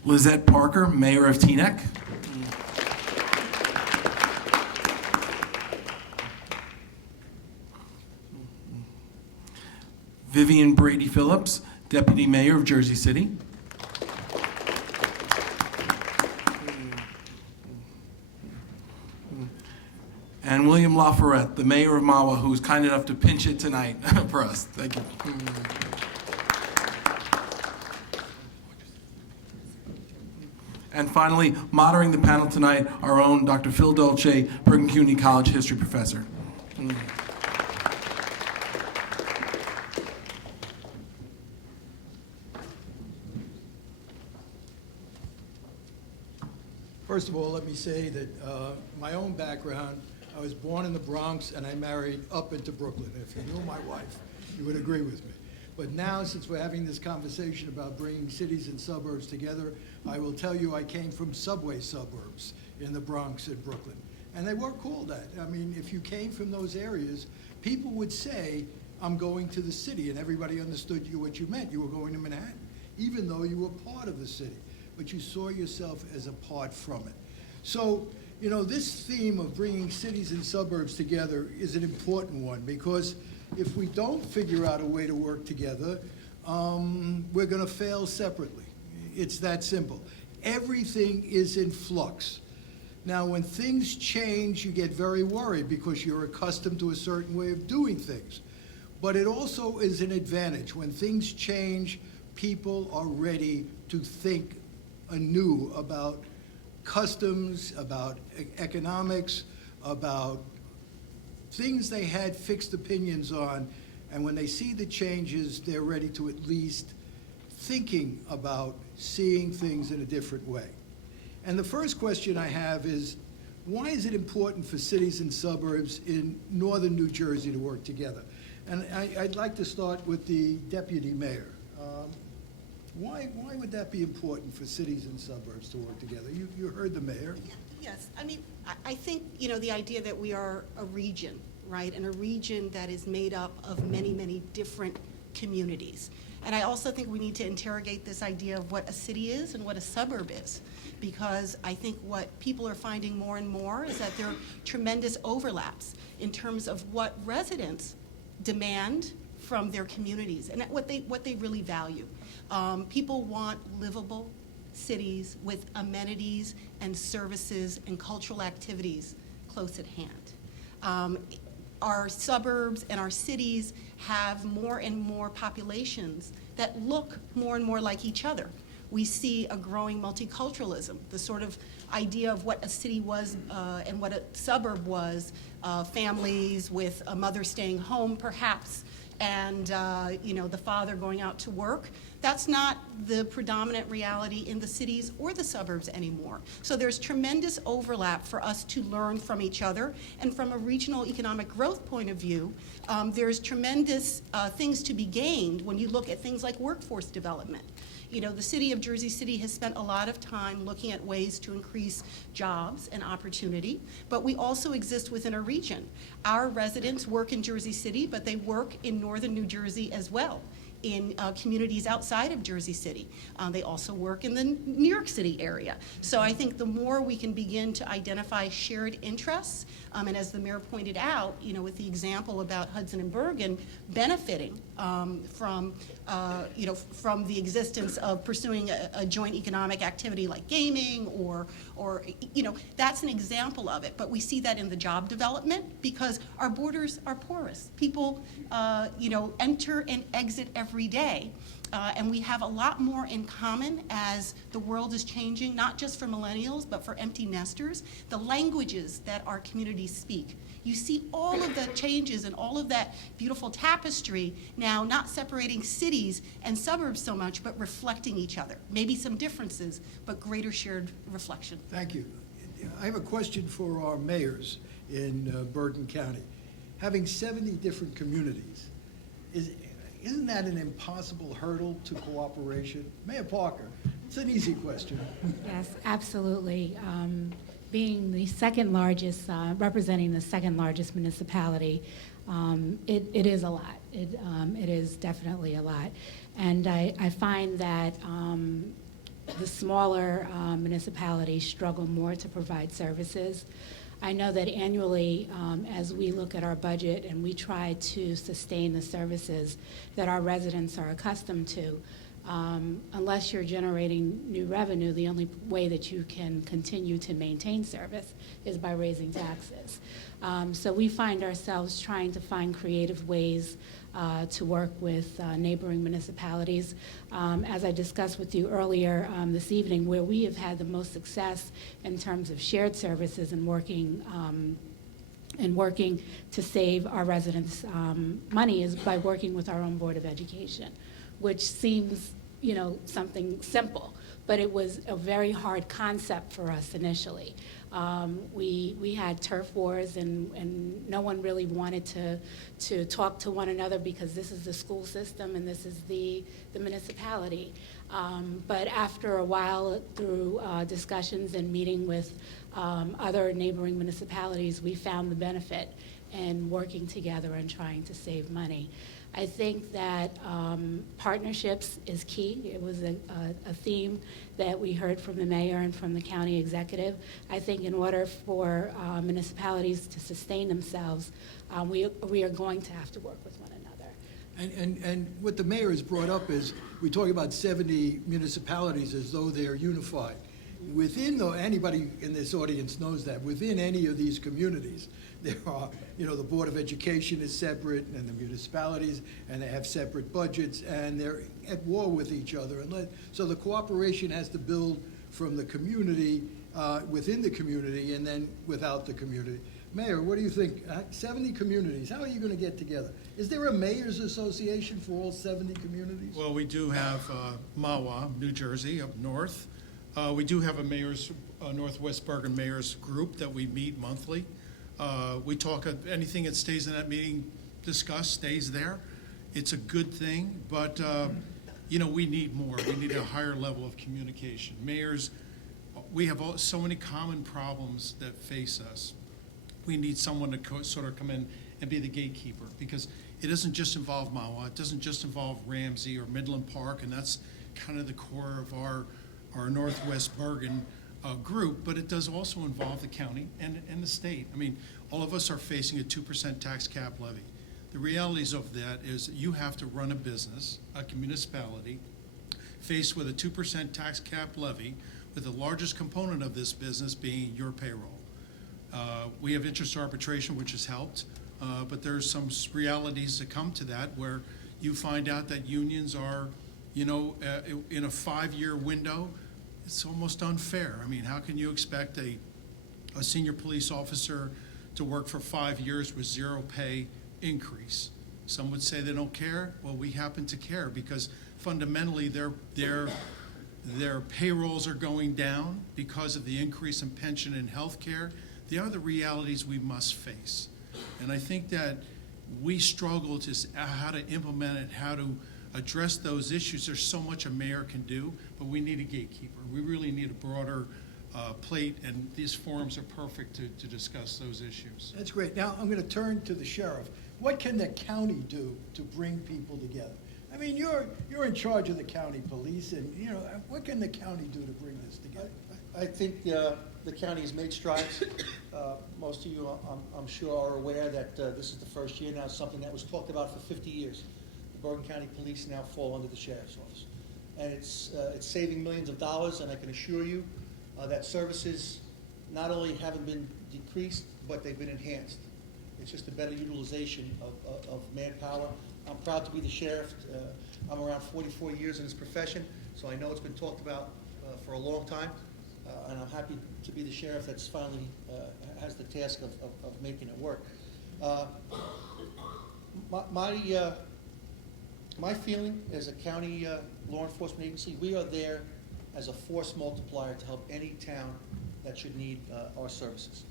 Lizette Parker, Mayor of Teaneck. Vivian Brady Phillips, Deputy Mayor of Jersey City. And William LaForette, the Mayor of Mahwah, who's kind enough to pinch it tonight for us. Thank you. And finally, moderating the panel tonight, our own Dr. Phil Dolce, Bergen Community College history professor. First of all, let me say that my own background, I was born in the Bronx and I married up into Brooklyn. If you knew my wife, you would agree with me. But now, since we're having this conversation about bringing cities and suburbs together, I will tell you I came from subway suburbs in the Bronx and Brooklyn. And they were called that. I mean, if you came from those areas, people would say, I'm going to the city, and everybody understood what you meant. You were going to Manhattan, even though you were part of the city. But you saw yourself as apart from it. So, you know, this theme of bringing cities and suburbs together is an important one, because if we don't figure out a way to work together, we're going to fail separately. It's that simple. Everything is in flux. Now, when things change, you get very worried because you're accustomed to a certain way of doing things. But it also is an advantage. When things change, people are ready to think anew about customs, about economics, about things they had fixed opinions on, and when they see the changes, they're ready to at least thinking about seeing things in a different way. And the first question I have is, why is it important for cities and suburbs in northern New Jersey to work together? And I'd like to start with the deputy mayor. Why would that be important for cities and suburbs to work together? You heard the mayor. Yes, I mean, I think, you know, the idea that we are a region, right, and a region that is made up of many, many different communities. And I also think we need to interrogate this idea of what a city is and what a suburb is, because I think what people are finding more and more is that there are tremendous overlaps in terms of what residents demand from their communities and what they really value. People want livable cities with amenities and services and cultural activities close at hand. Our suburbs and our cities have more and more populations that look more and more like each other. We see a growing multiculturalism, the sort of idea of what a city was and what a suburb was, families with a mother staying home perhaps, and you know, the father going out to work. That's not the predominant reality in the cities or the suburbs anymore. So there's tremendous overlap for us to learn from each other. And from a regional economic growth point of view, there's tremendous things to be gained when you look at things like workforce development. You know, the city of Jersey City has spent a lot of time looking at ways to increase jobs and opportunity, but we also exist within a region. Our residents work in Jersey City, but they work in northern New Jersey as well, in communities outside of Jersey City. They also work in the New York City area. So I think the more we can begin to identify shared interests, and as the mayor pointed out, you know, with the example about Hudson and Bergen benefiting from the existence of pursuing a joint economic activity like gaming or that's an example of it. But we see that in the job development because our borders are porous. People, enter and exit every day. And we have a lot more in common as the world is changing, not just for millennials, but for empty nesters. The languages that our communities speak. You see all of the changes and all of that beautiful tapestry now, not separating cities and suburbs so much, but reflecting each other. Maybe some differences, but greater shared reflection. Thank you. I have a question for our mayors in Bergen County. Having 70 different communities, isn't that an impossible hurdle to cooperation? Mayor Parker, it's an easy question. Yes, absolutely. Being the second largest, representing the second largest municipality, it is a lot. It is definitely a lot. And I find that the smaller municipalities struggle more to provide services. I know that annually, as we look at our budget and we try to sustain the services that our residents are accustomed to, unless you're generating new revenue, the only way that you can continue to maintain service is by raising taxes. So we find ourselves trying to find creative ways to work with neighboring municipalities. As I discussed with you earlier this evening, where we have had the most success in terms of shared services and working to save our residents money is by working with our own Board of Education, which seems, something simple, but it was a very hard concept for us initially. We had turf wars, and no one really wanted to talk to one another because this is the school system and this is the municipality. But after a while, through discussions and meeting with other neighboring municipalities, we found the benefit in working together and trying to save money. I think that partnerships is key. It was a theme that we heard from the mayor and from the county executive. I think in order for municipalities to sustain themselves, we are going to have to work with one another. And what the mayor has brought up is, we talk about 70 municipalities as though they're unified. Within, anybody in this audience knows that, within any of these communities, there are, the Board of Education is separate, and the municipalities, and they have separate budgets, and they're at war with each other. So the cooperation has to build from the community, within the community, and then without the community. Mayor, what do you think? 70 communities, how are you going to get together? Is there a mayor's association for all 70 communities? Well, we do have Mahwah, New Jersey, up north. We do have a Northwest Bergen Mayor's Group that we meet monthly. We talk, anything that stays in that meeting discussed stays there. It's a good thing, but, we need more. We need a higher level of communication. Mayors, we have so many common problems that face us. We need someone to sort of come in and be the gatekeeper, because it doesn't just involve Mahwah, it doesn't just involve Ramsey or Midland Park, and that's kind of the core of our Northwest Bergen group, but it does also involve the county and the state. I mean, all of us are facing a 2% tax cap levy. The realities of that is that you have to run a business, a municipality, faced with a 2% tax cap levy, with the largest component of this business being your payroll. We have interest arbitration, which has helped, but there's some realities that come to that where you find out that unions are, in a 5-year window. It's almost unfair. I mean, how can you expect a senior police officer to work for 5 years with 0 pay increase? Some would say they don't care. Well, we happen to care because fundamentally their payrolls are going down because of the increase in pension and health care. They are the realities we must face. And I think that we struggle to how to implement it, how to address those issues. There's so much a mayor can do, but we need a gatekeeper. We really need a broader plate, and these forums are perfect to discuss those issues. That's great. Now, I'm going to turn to the sheriff. What can the county do to bring people together? I mean, you're in charge of the county police, and, what can the county do to bring this together? I think the county has made strides. Most of you, I'm sure, are aware that this is the first year now, something that was talked about for 50 years. The Bergen County Police now fall under the Sheriff's Office. And it's saving millions of dollars, and I can assure you that services not only haven't been decreased, but they've been enhanced. It's just a better utilization of manpower. I'm proud to be the sheriff. I'm around 44 years in this profession, so I know it's been talked about for a long time, and I'm happy to be the sheriff that's finally has the task of making it work. My feeling as a county law enforcement agency, we are there as a force multiplier to help any town that should need our services.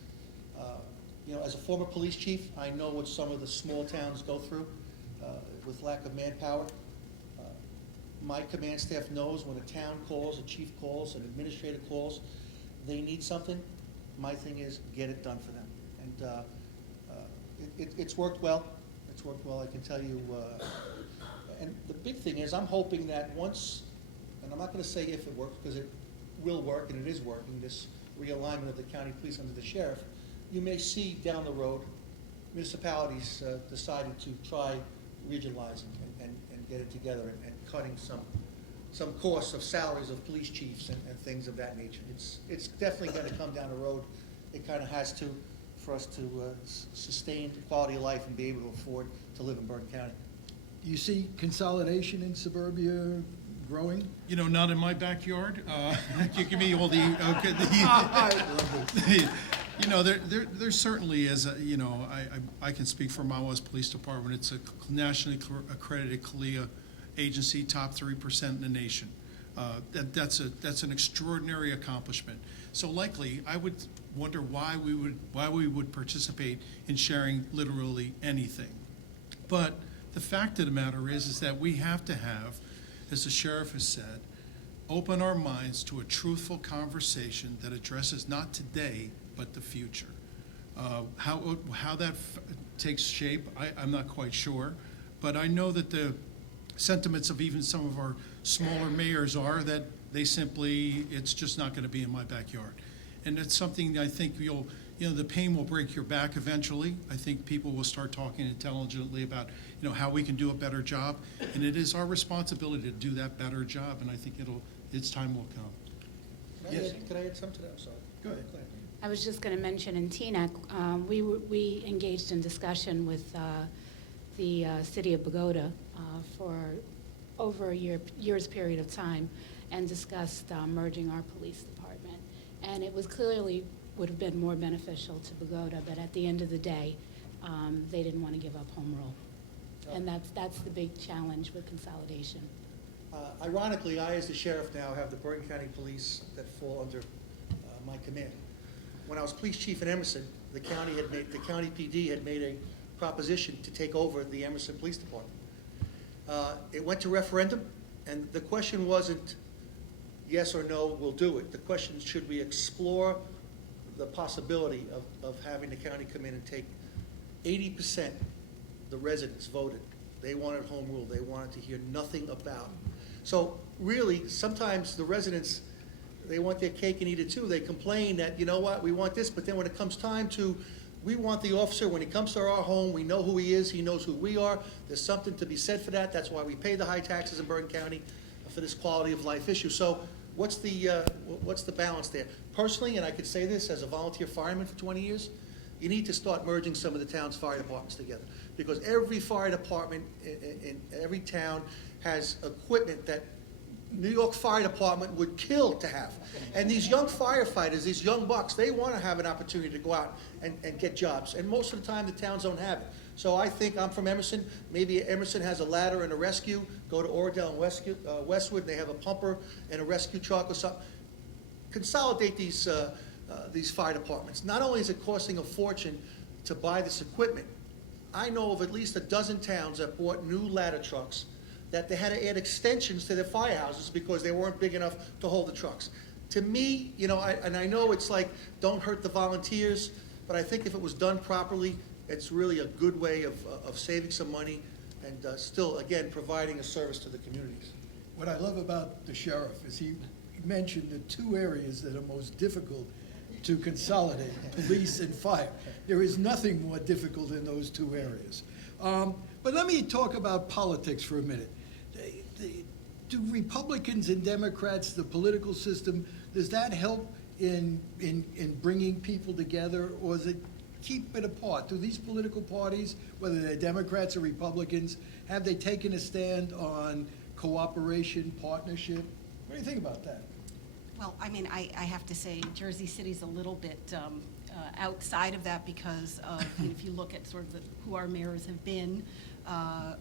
You know, as a former police chief, I know what some of the small towns go through with lack of manpower. My command staff knows when a town calls, a chief calls, an administrator calls, they need something. My thing is get it done for them. And it's worked well. It's worked well, I can tell you. And the big thing is I'm hoping that once, and I'm not going to say if it works because it will work and it is working, this realignment of the county police under the sheriff, you may see down the road municipalities deciding to try regionalizing and get it together and cutting some costs of salaries of police chiefs and things of that nature. It's definitely going to come down the road. It kind of has to for us to sustain quality of life and be able to afford to live in Bergen County. You see consolidation in suburbia growing? You know, not in my backyard. You give me all the, you know, there certainly is, you know, I can speak for Mawa's Police Department. It's a nationally accredited CALEA agency, top 3% in the nation. That's an extraordinary accomplishment. So likely, I would wonder why we would participate in sharing literally anything. But the fact of the matter is that we have to have, as the sheriff has said, open our minds to a truthful conversation that addresses not today, but the future. How that takes shape, I'm not quite sure, but I know that the sentiments of even some of our smaller mayors are that they simply, it's just not going to be in my backyard. And it's something I think the pain will break your back eventually. I think people will start talking intelligently about, how we can do a better job. And it is our responsibility to do that better job, and I think its time will come. Yes. Can I add something to that? I'm sorry. Go ahead. I was just going to mention in TNAC, we engaged in discussion with the city of Bogota for over a year's period of time and discussed merging our police department. And it was clearly would have been more beneficial to Bogota, but at the end of the day, they didn't want to give up home rule. And that's the big challenge with consolidation. Ironically, I, as the sheriff now, have the Bergen County Police that fall under my command. When I was police chief in Emerson, the county PD had made a proposition to take over the Emerson Police Department. It went to referendum, and the question wasn't yes or no, we'll do it. The question, should we explore the possibility of having the county come in and take 80%? The residents voted. They wanted home rule. They wanted to hear nothing about it. So really, sometimes the residents, they want their cake and eat it too. They complain that, you know what, we want this, but then when it comes time to, we want the officer, when he comes to our home, we know who he is, he knows who we are. There's something to be said for that. That's why we pay the high taxes in Bergen County for this quality of life issue. So what's the balance there? Personally, and I could say this as a volunteer fireman for 20 years, you need to start merging some of the town's fire departments together, because every fire department in every town has equipment that New York Fire Department would kill to have. And these young firefighters, these young bucks, they want to have an opportunity to go out and get jobs. And most of the time, the towns don't have it. So I think, I'm from Emerson, maybe Emerson has a ladder and a rescue, go to Oradell and Westwood, they have a pumper and a rescue truck or something. Consolidate these fire departments. Not only is it costing a fortune to buy this equipment, I know of at least a dozen towns that bought new ladder trucks that they had to add extensions to their firehouses because they weren't big enough to hold the trucks. To me, I know it's like, don't hurt the volunteers, but I think if it was done properly, it's really a good way of saving some money and still, again, providing a service to the communities. What I love about the sheriff is he mentioned the two areas that are most difficult to consolidate, police and fire. There is nothing more difficult in those two areas. But let me talk about politics for a minute. Do Republicans and Democrats, the political system, does that help in bringing people together, or does it keep it apart? Do these political parties, whether they're Democrats or Republicans, have they taken a stand on cooperation, partnership? What do you think about that? Well, I mean, I have to say Jersey City's a little bit outside of that because of, if you look at sort of who our mayors have been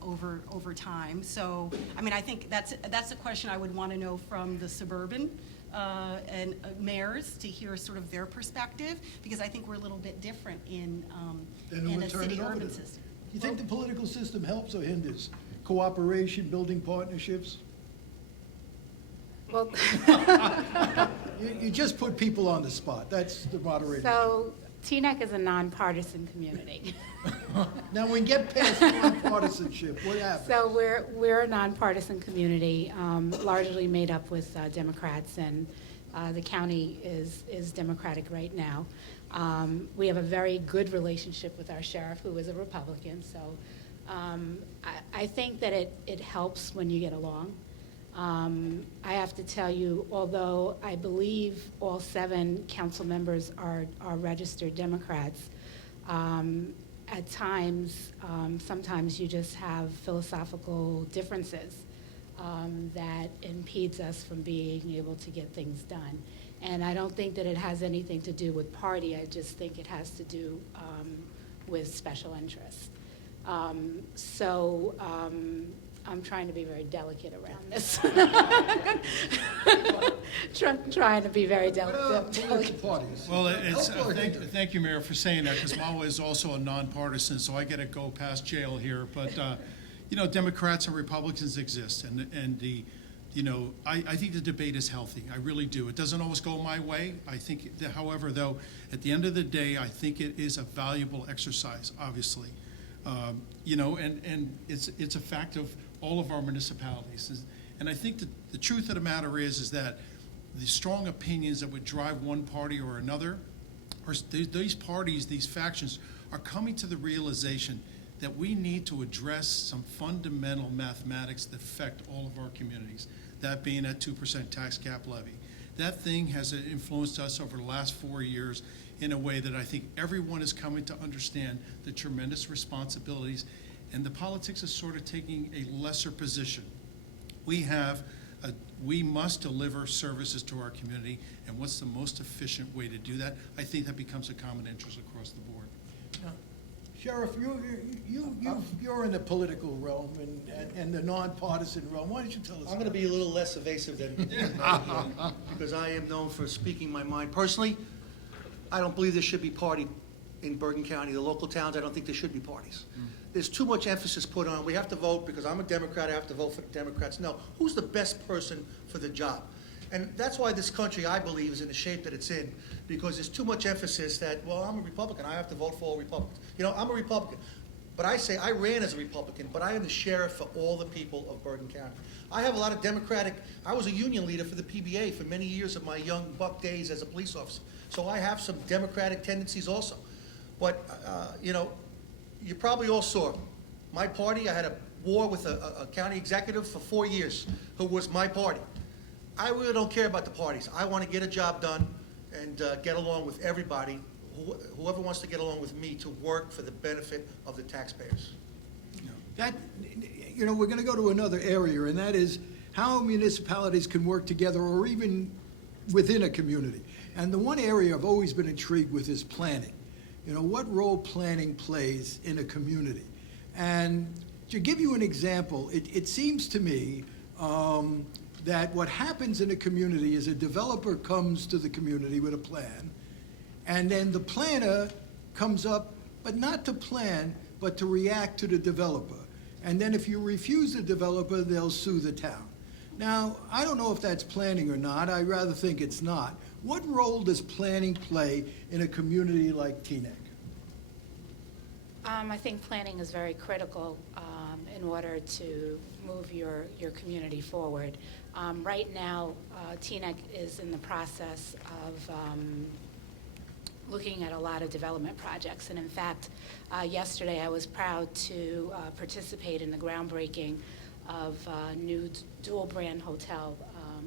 over time. So, I mean, I think that's a question I would want to know from the suburban and mayors to hear sort of their perspective, because I think we're a little bit different in a city-urban system. You think the political system helps or hinders cooperation, building partnerships? Well, You just put people on the spot. That's the moderator. so TNEC is a nonpartisan community. Now, when we get past nonpartisanship, what happens? So we're a nonpartisan community, largely made up with Democrats, and the county is Democratic right now. We have a very good relationship with our sheriff, who is a Republican, so I think that it helps when you get along. I have to tell you, although I believe all 7 council members are registered Democrats, at times, sometimes you just have philosophical differences that impedes us from being able to get things done. And I don't think that it has anything to do with party. I just think it has to do with special interests. I'm trying to be very delicate around this. Trying to be very delicate. Political parties. Well, it's, Help or hinder? thank you, Mayor, for saying that, because Mawa is also a nonpartisan, so I get to go past jail here. But, Democrats and Republicans exist, and I think the debate is healthy. I really do. It doesn't always go my way. I think, however, though, at the end of the day, I think it is a valuable exercise, obviously. And it's a fact of all of our municipalities. And I think that the truth of the matter is that the strong opinions that would drive one party or another, or these parties, these factions, are coming to the realization that we need to address some fundamental mathematics that affect all of our communities, that being that 2% tax cap levy. That thing has influenced us over the last 4 years in a way that I think everyone is coming to understand the tremendous responsibilities, and the politics is sort of taking a lesser position. We must deliver services to our community, and what's the most efficient way to do that? I think that becomes a common interest across the board. Sheriff, you're in the political realm and the nonpartisan realm. Why don't you tell us? I'm going to be a little less evasive than because I am known for speaking my mind. Personally, I don't believe there should be party in Bergen County. The local towns, I don't think there should be parties. There's too much emphasis put on, we have to vote because I'm a Democrat, I have to vote for the Democrats. No, who's the best person for the job? And that's why this country, I believe, is in the shape that it's in, because there's too much emphasis that, well, I'm a Republican, I have to vote for all Republicans. I'm a Republican, but I say I ran as a Republican, but I am the sheriff for all the people of Bergen County. I have a lot of Democratic, I was a union leader for the PBA for many years of my young buck days as a police officer. So I have some Democratic tendencies also. But, you probably all saw my party. I had a war with a county executive for 4 years who was my party. I really don't care about the parties. I want to get a job done and get along with everybody, whoever wants to get along with me, to work for the benefit of the taxpayers. We're going to go to another area, and that is how municipalities can work together or even within a community. And the one area I've always been intrigued with is planning. What role planning plays in a community. And to give you an example, it seems to me that what happens in a community is a developer comes to the community with a plan, and then the planner comes up, but not to plan, but to react to the developer. And then if you refuse the developer, they'll sue the town. Now, I don't know if that's planning or not. I rather think it's not. What role does planning play in a community like Teaneck? I think planning is very critical in order to move your community forward. Right now, Teaneck is in the process of looking at a lot of development projects. And in fact, yesterday I was proud to participate in the groundbreaking of a new dual-brand hotel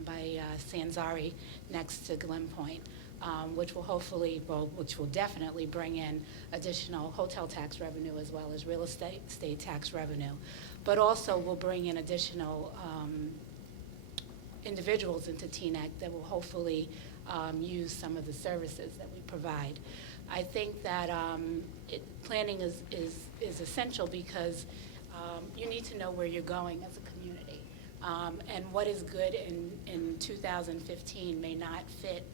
by Sanzari next to Glen Point, which will definitely bring in additional hotel tax revenue as well as real estate tax revenue, but also will bring in additional individuals into TNEC that will hopefully use some of the services that we provide. I think that planning is essential because you need to know where you're going as a community. And what is good in 2015 may not fit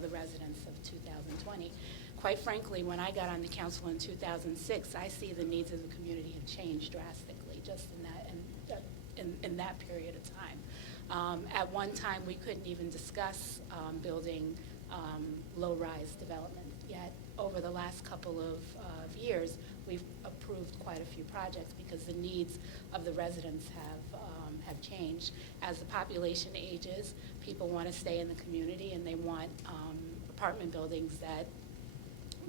the residents of 2020. Quite frankly, when I got on the council in 2006, I see the needs of the community have changed drastically just in that period of time. At one time, we couldn't even discuss building low-rise development, yet over the last couple of years, we've approved quite a few projects because the needs of the residents have changed. As the population ages, people want to stay in the community and they want apartment buildings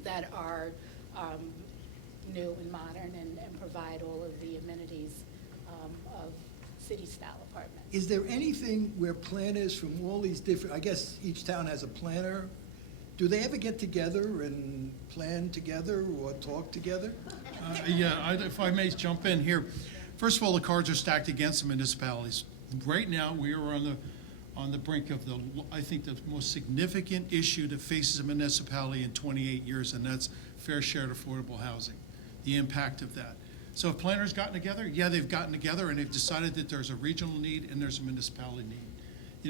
that are new and modern and provide all of the amenities of city-style apartments. Is there anything where planners from all these different, I guess each town has a planner, do they ever get together and plan together or talk together? If I may jump in here. First of all, the cards are stacked against the municipalities. Right now, we are on the brink of I think the most significant issue that faces a municipality in 28 years, and that's fair shared affordable housing, the impact of that. So have planners gotten together? Yeah, they've gotten together and they've decided that there's a regional need and there's a municipality need.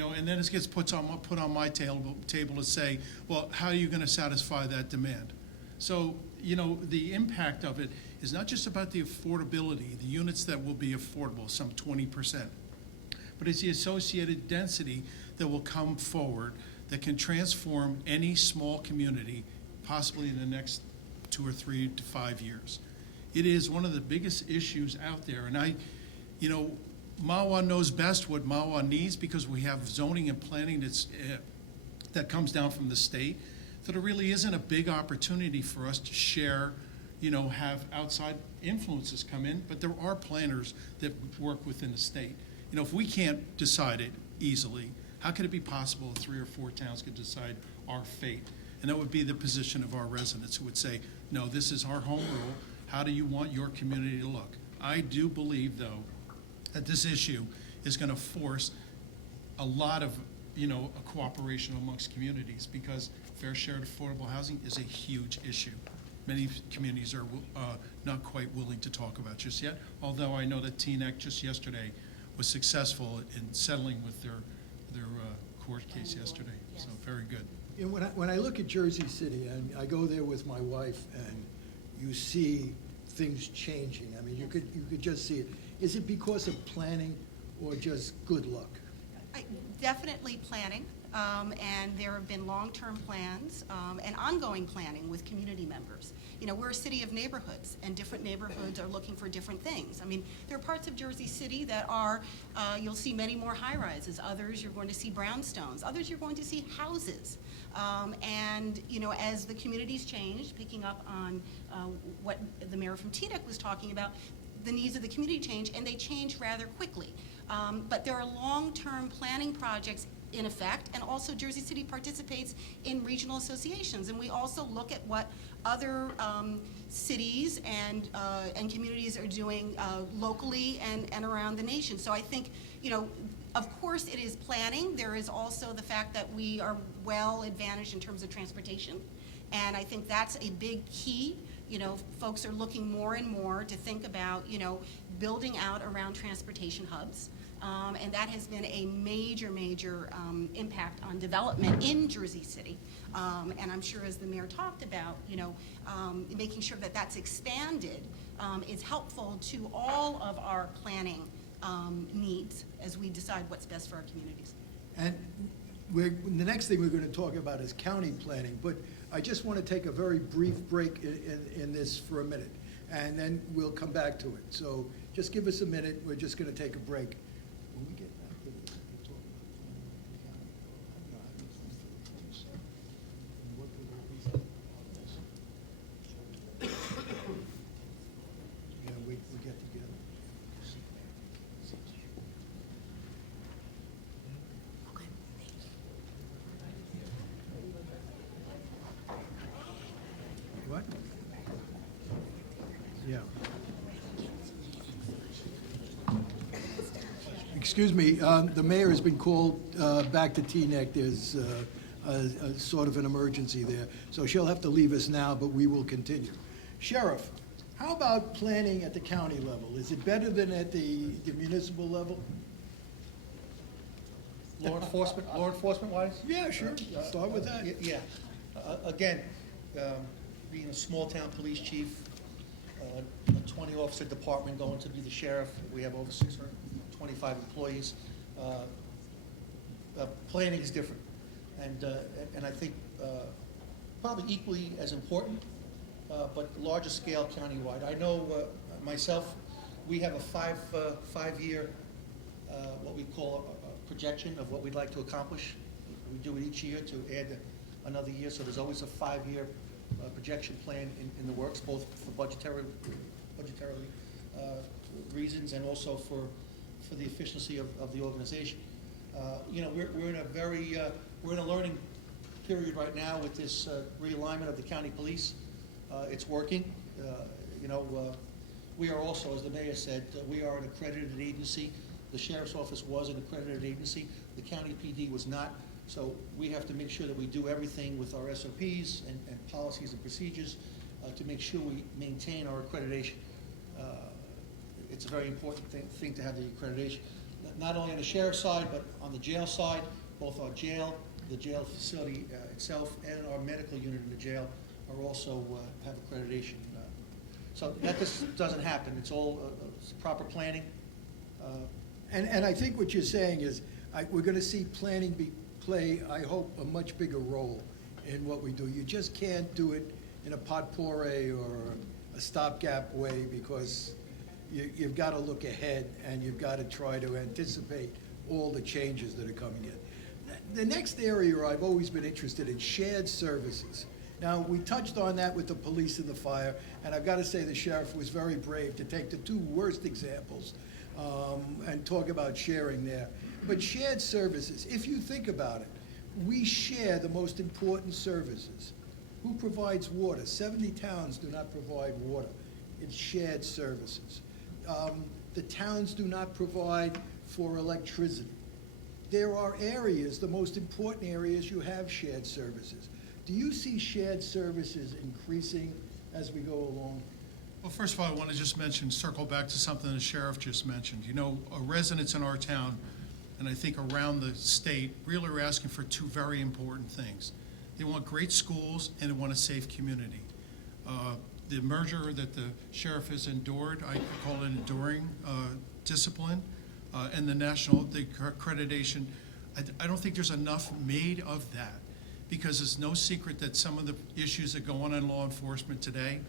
And then it gets put on my table to say, well, how are you going to satisfy that demand? So, the impact of it is not just about the affordability, the units that will be affordable, some 20%, but it's the associated density that will come forward that can transform any small community possibly in the next 2 or 3 to 5 years. It is one of the biggest issues out there, and MAWA knows best what MAWA needs because we have zoning and planning that comes down from the state, that there really isn't a big opportunity for us to share, have outside influences come in, but there are planners that work within the state. If we can't decide it easily, how could it be possible that 3 or 4 towns could decide our fate? And that would be the position of our residents who would say, no, this is our home rule. How do you want your community to look? I do believe, though, that this issue is going to force a lot of, a cooperation amongst communities because fair shared affordable housing is a huge issue. Many communities are not quite willing to talk about just yet, although I know that TNEC just yesterday was successful in settling with their court case yesterday. Yes. So very good. When I look at Jersey City, and I go there with my wife, and you see things changing. I mean, you could just see it. Is it because of planning or just good luck? Definitely planning, and there have been long-term plans and ongoing planning with community members. We're a city of neighborhoods, and different neighborhoods are looking for different things. I mean, there are parts of Jersey City that are, you'll see many more high-rises. Others, you're going to see brownstones. Others, you're going to see houses. And, as the communities change, picking up on what the mayor from TNEC was talking about, the needs of the community change, and they change rather quickly. But there are long-term planning projects in effect, and also Jersey City participates in regional associations, and we also look at what other cities and communities are doing locally and around the nation. So I think, of course it is planning. There is also the fact that we are well advantaged in terms of transportation, and I think that's a big key. Folks are looking more and more to think about, building out around transportation hubs. And that has been a major impact on development in Jersey City. And I'm sure as the mayor talked about, making sure that that's expanded is helpful to all of our planning needs as we decide what's best for our communities. And the next thing we're going to talk about is county planning, but I just want to take a very brief break in this for a minute, and then we'll come back to it. So just give us a minute. We're just going to take a break. When we get back to this, we'll talk about planning the county. Yeah. Excuse me, the mayor has been called back to Teaneck. There's a sort of an emergency there. So she'll have to leave us now, but we will continue. Sheriff, how about planning at the county level? Is it better than at the municipal level? Law enforcement wise? Yeah, sure. Start with that. Yeah. Again, being a small-town police chief, a 20-officer department going to be the sheriff, we have over 625 employees. Planning is different, and I think probably equally as important, but larger scale countywide. I know myself, we have a five-year, what we call a projection of what we'd like to accomplish. We do it each year to add another year, so there's always a 5-year projection plan in the works, both for budgetarily reasons and also for the efficiency of the organization. We're in a very we're in a learning period right now with this realignment of the county police. It's working. We are also, as the mayor said, we are an accredited agency. The sheriff's office was an accredited agency. The county PD was not. So we have to make sure that we do everything with our SOPs and policies and procedures to make sure we maintain our accreditation. It's a very important thing to have the accreditation, not only on the sheriff's side, but on the jail side. Both our jail, the jail facility itself, and our medical unit in the jail are also have accreditation. So that just doesn't happen. It's all proper planning. And I think what you're saying is we're going to see planning play, I hope, a much bigger role in what we do. You just can't do it in a potpourri or a stopgap way, because you've got to look ahead and you've got to try to anticipate all the changes that are coming in. The next area I've always been interested in, shared services. Now, we touched on that with the police and the fire, and I've got to say the sheriff was very brave to take the two worst examples and talk about sharing there. But shared services, if you think about it, we share the most important services. Who provides water? 70 towns do not provide water. It's shared services. The towns do not provide for electricity. There are areas, the most important areas, you have shared services. Do you see shared services increasing as we go along? Well, first of all, I want to just circle back to something the sheriff just mentioned. Residents in our town, and I think around the state, really are asking for two very important things. They want great schools and they want a safe community. The merger that the sheriff has endured, I call it enduring discipline, and the accreditation, I don't think there's enough made of that, because it's no secret that some of the issues that go on in law enforcement today,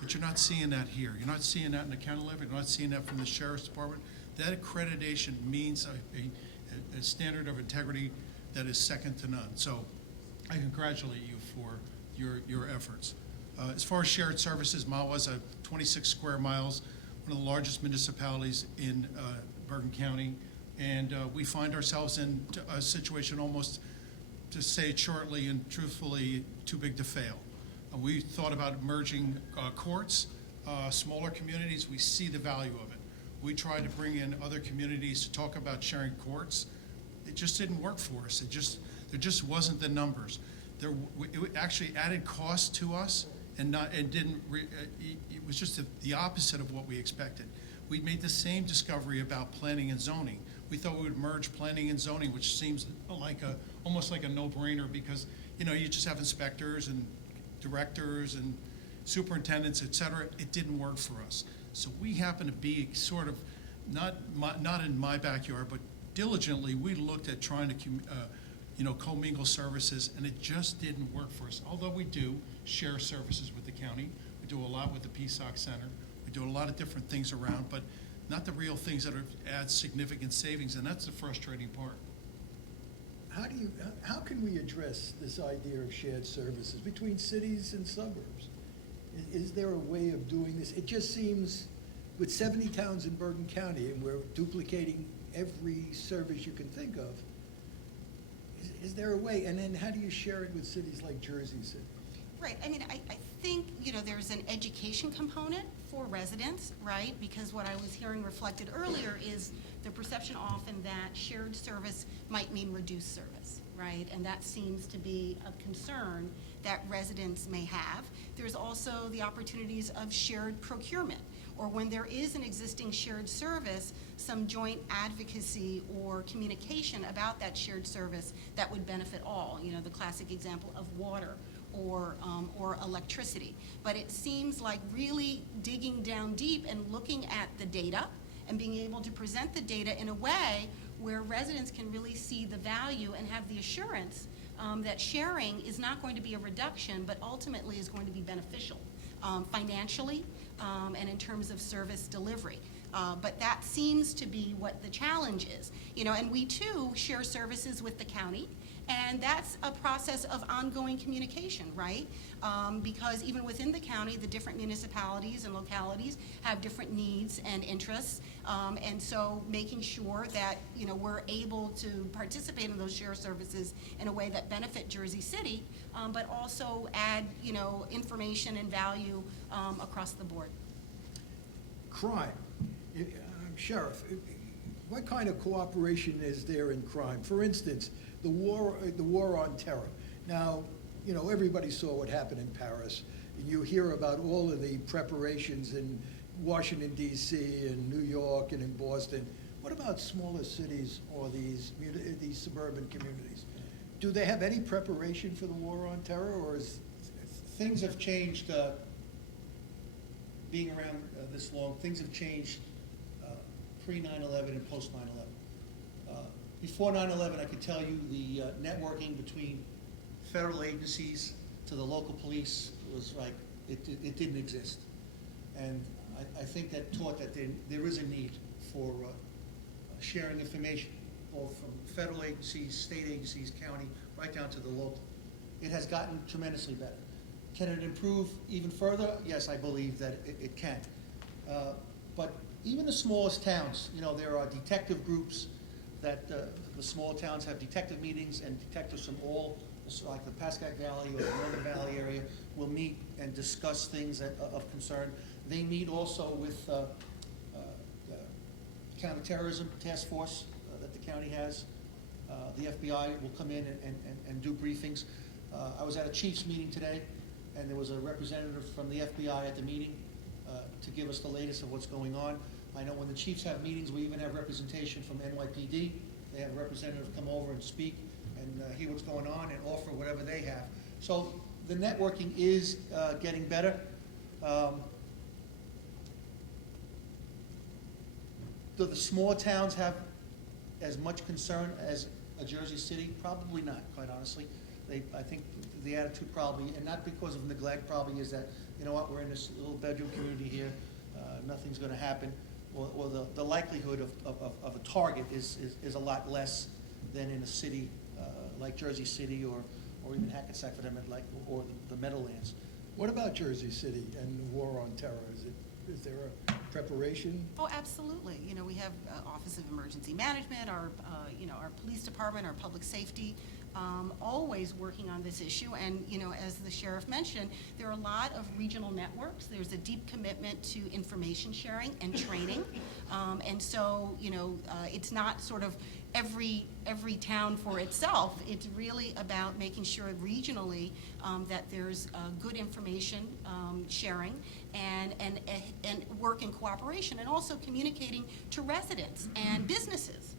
but you're not seeing that here. You're not seeing that in the county level. You're not seeing that from the sheriff's department. That accreditation means a standard of integrity that is second to none. So I congratulate you for your efforts. As far as shared services, Mawa is 26 square miles, one of the largest municipalities in Bergen County, and we find ourselves in a situation almost, to say it shortly and truthfully, too big to fail. We thought about merging courts, smaller communities. We see the value of it. We tried to bring in other communities to talk about sharing courts. It just didn't work for us. There just wasn't the numbers. It actually added cost to us, and it was just the opposite of what we expected. We made the same discovery about planning and zoning. We thought we would merge planning and zoning, which seems almost like a no-brainer, because you just have inspectors and directors and superintendents, et cetera. It didn't work for us. So we happen to be sort of not in my backyard, but diligently we looked at trying to commingle services, and it just didn't work for us. Although we do share services with the county, we do a lot with the PSOC Center, we do a lot of different things around, but not the real things that add significant savings, and that's the frustrating part. How can we address this idea of shared services between cities and suburbs? Is there a way of doing this? It just seems, with 70 towns in Bergen County, and we're duplicating every service you can think of, is there a way? And then how do you share it with cities like Jersey City? Right. I mean, I think, there's an education component for residents, right? Because what I was hearing reflected earlier is the perception often that shared service might mean reduced service, right? And that seems to be a concern that residents may have. There's also the opportunities of shared procurement, or when there is an existing shared service, some joint advocacy or communication about that shared service that would benefit all. The classic example of water or electricity. But it seems like really digging down deep and looking at the data and being able to present the data in a way where residents can really see the value and have the assurance that sharing is not going to be a reduction, but ultimately is going to be beneficial financially and in terms of service delivery. But that seems to be what the challenge is. And we too share services with the county, and that's a process of ongoing communication, right? Because even within the county, the different municipalities and localities have different needs and interests. And so making sure that, we're able to participate in those shared services in a way that benefit Jersey City, but also add, information and value across the board. Crime. Sheriff, what kind of cooperation is there in crime? For instance, the war on terror. Now, everybody saw what happened in Paris. You hear about all of the preparations in Washington, D.C., and New York, and in Boston. What about smaller cities or these suburban communities? Do they have any preparation for the war on terror, or is Things have changed, being around this long, things have changed pre-9/11 and post-9/11. Before 9/11, I could tell you the networking between federal agencies to the local police was like, it didn't exist. And I think that taught that there is a need for sharing information, both from federal agencies, state agencies, county, right down to the local. It has gotten tremendously better. Can it improve even further? Yes, I believe that it can. But even the smallest towns, there are detective groups that the small towns have detective meetings, and detectives from all, like the Pascack Valley or the Northern Valley area, will meet and discuss things of concern. They meet also with the counterterrorism task force that the county has. The FBI will come in and do briefings. I was at a chief's meeting today, and there was a representative from the FBI at the meeting to give us the latest of what's going on. I know when the chiefs have meetings, we even have representation from NYPD. They have a representative come over and speak and hear what's going on and offer whatever they have. So the networking is getting better. Do the small towns have as much concern as a Jersey City? Probably not, quite honestly. I think the attitude probably, and not because of neglect, probably is that, we're in this little bedroom community here, nothing's going to happen. Or the likelihood of a target is a lot less than in a city like Jersey City or even Hackensack for them, or the Meadowlands. What about Jersey City and the war on terror? Is there a preparation? Oh, absolutely. We have Office of Emergency Management, our police department, our public safety, always working on this issue. And, as the sheriff mentioned, there are a lot of regional networks. There's a deep commitment to information sharing and training. And so, it's not sort of every town for itself. It's really about making sure regionally that there's good information sharing and work in cooperation, and also communicating to residents and businesses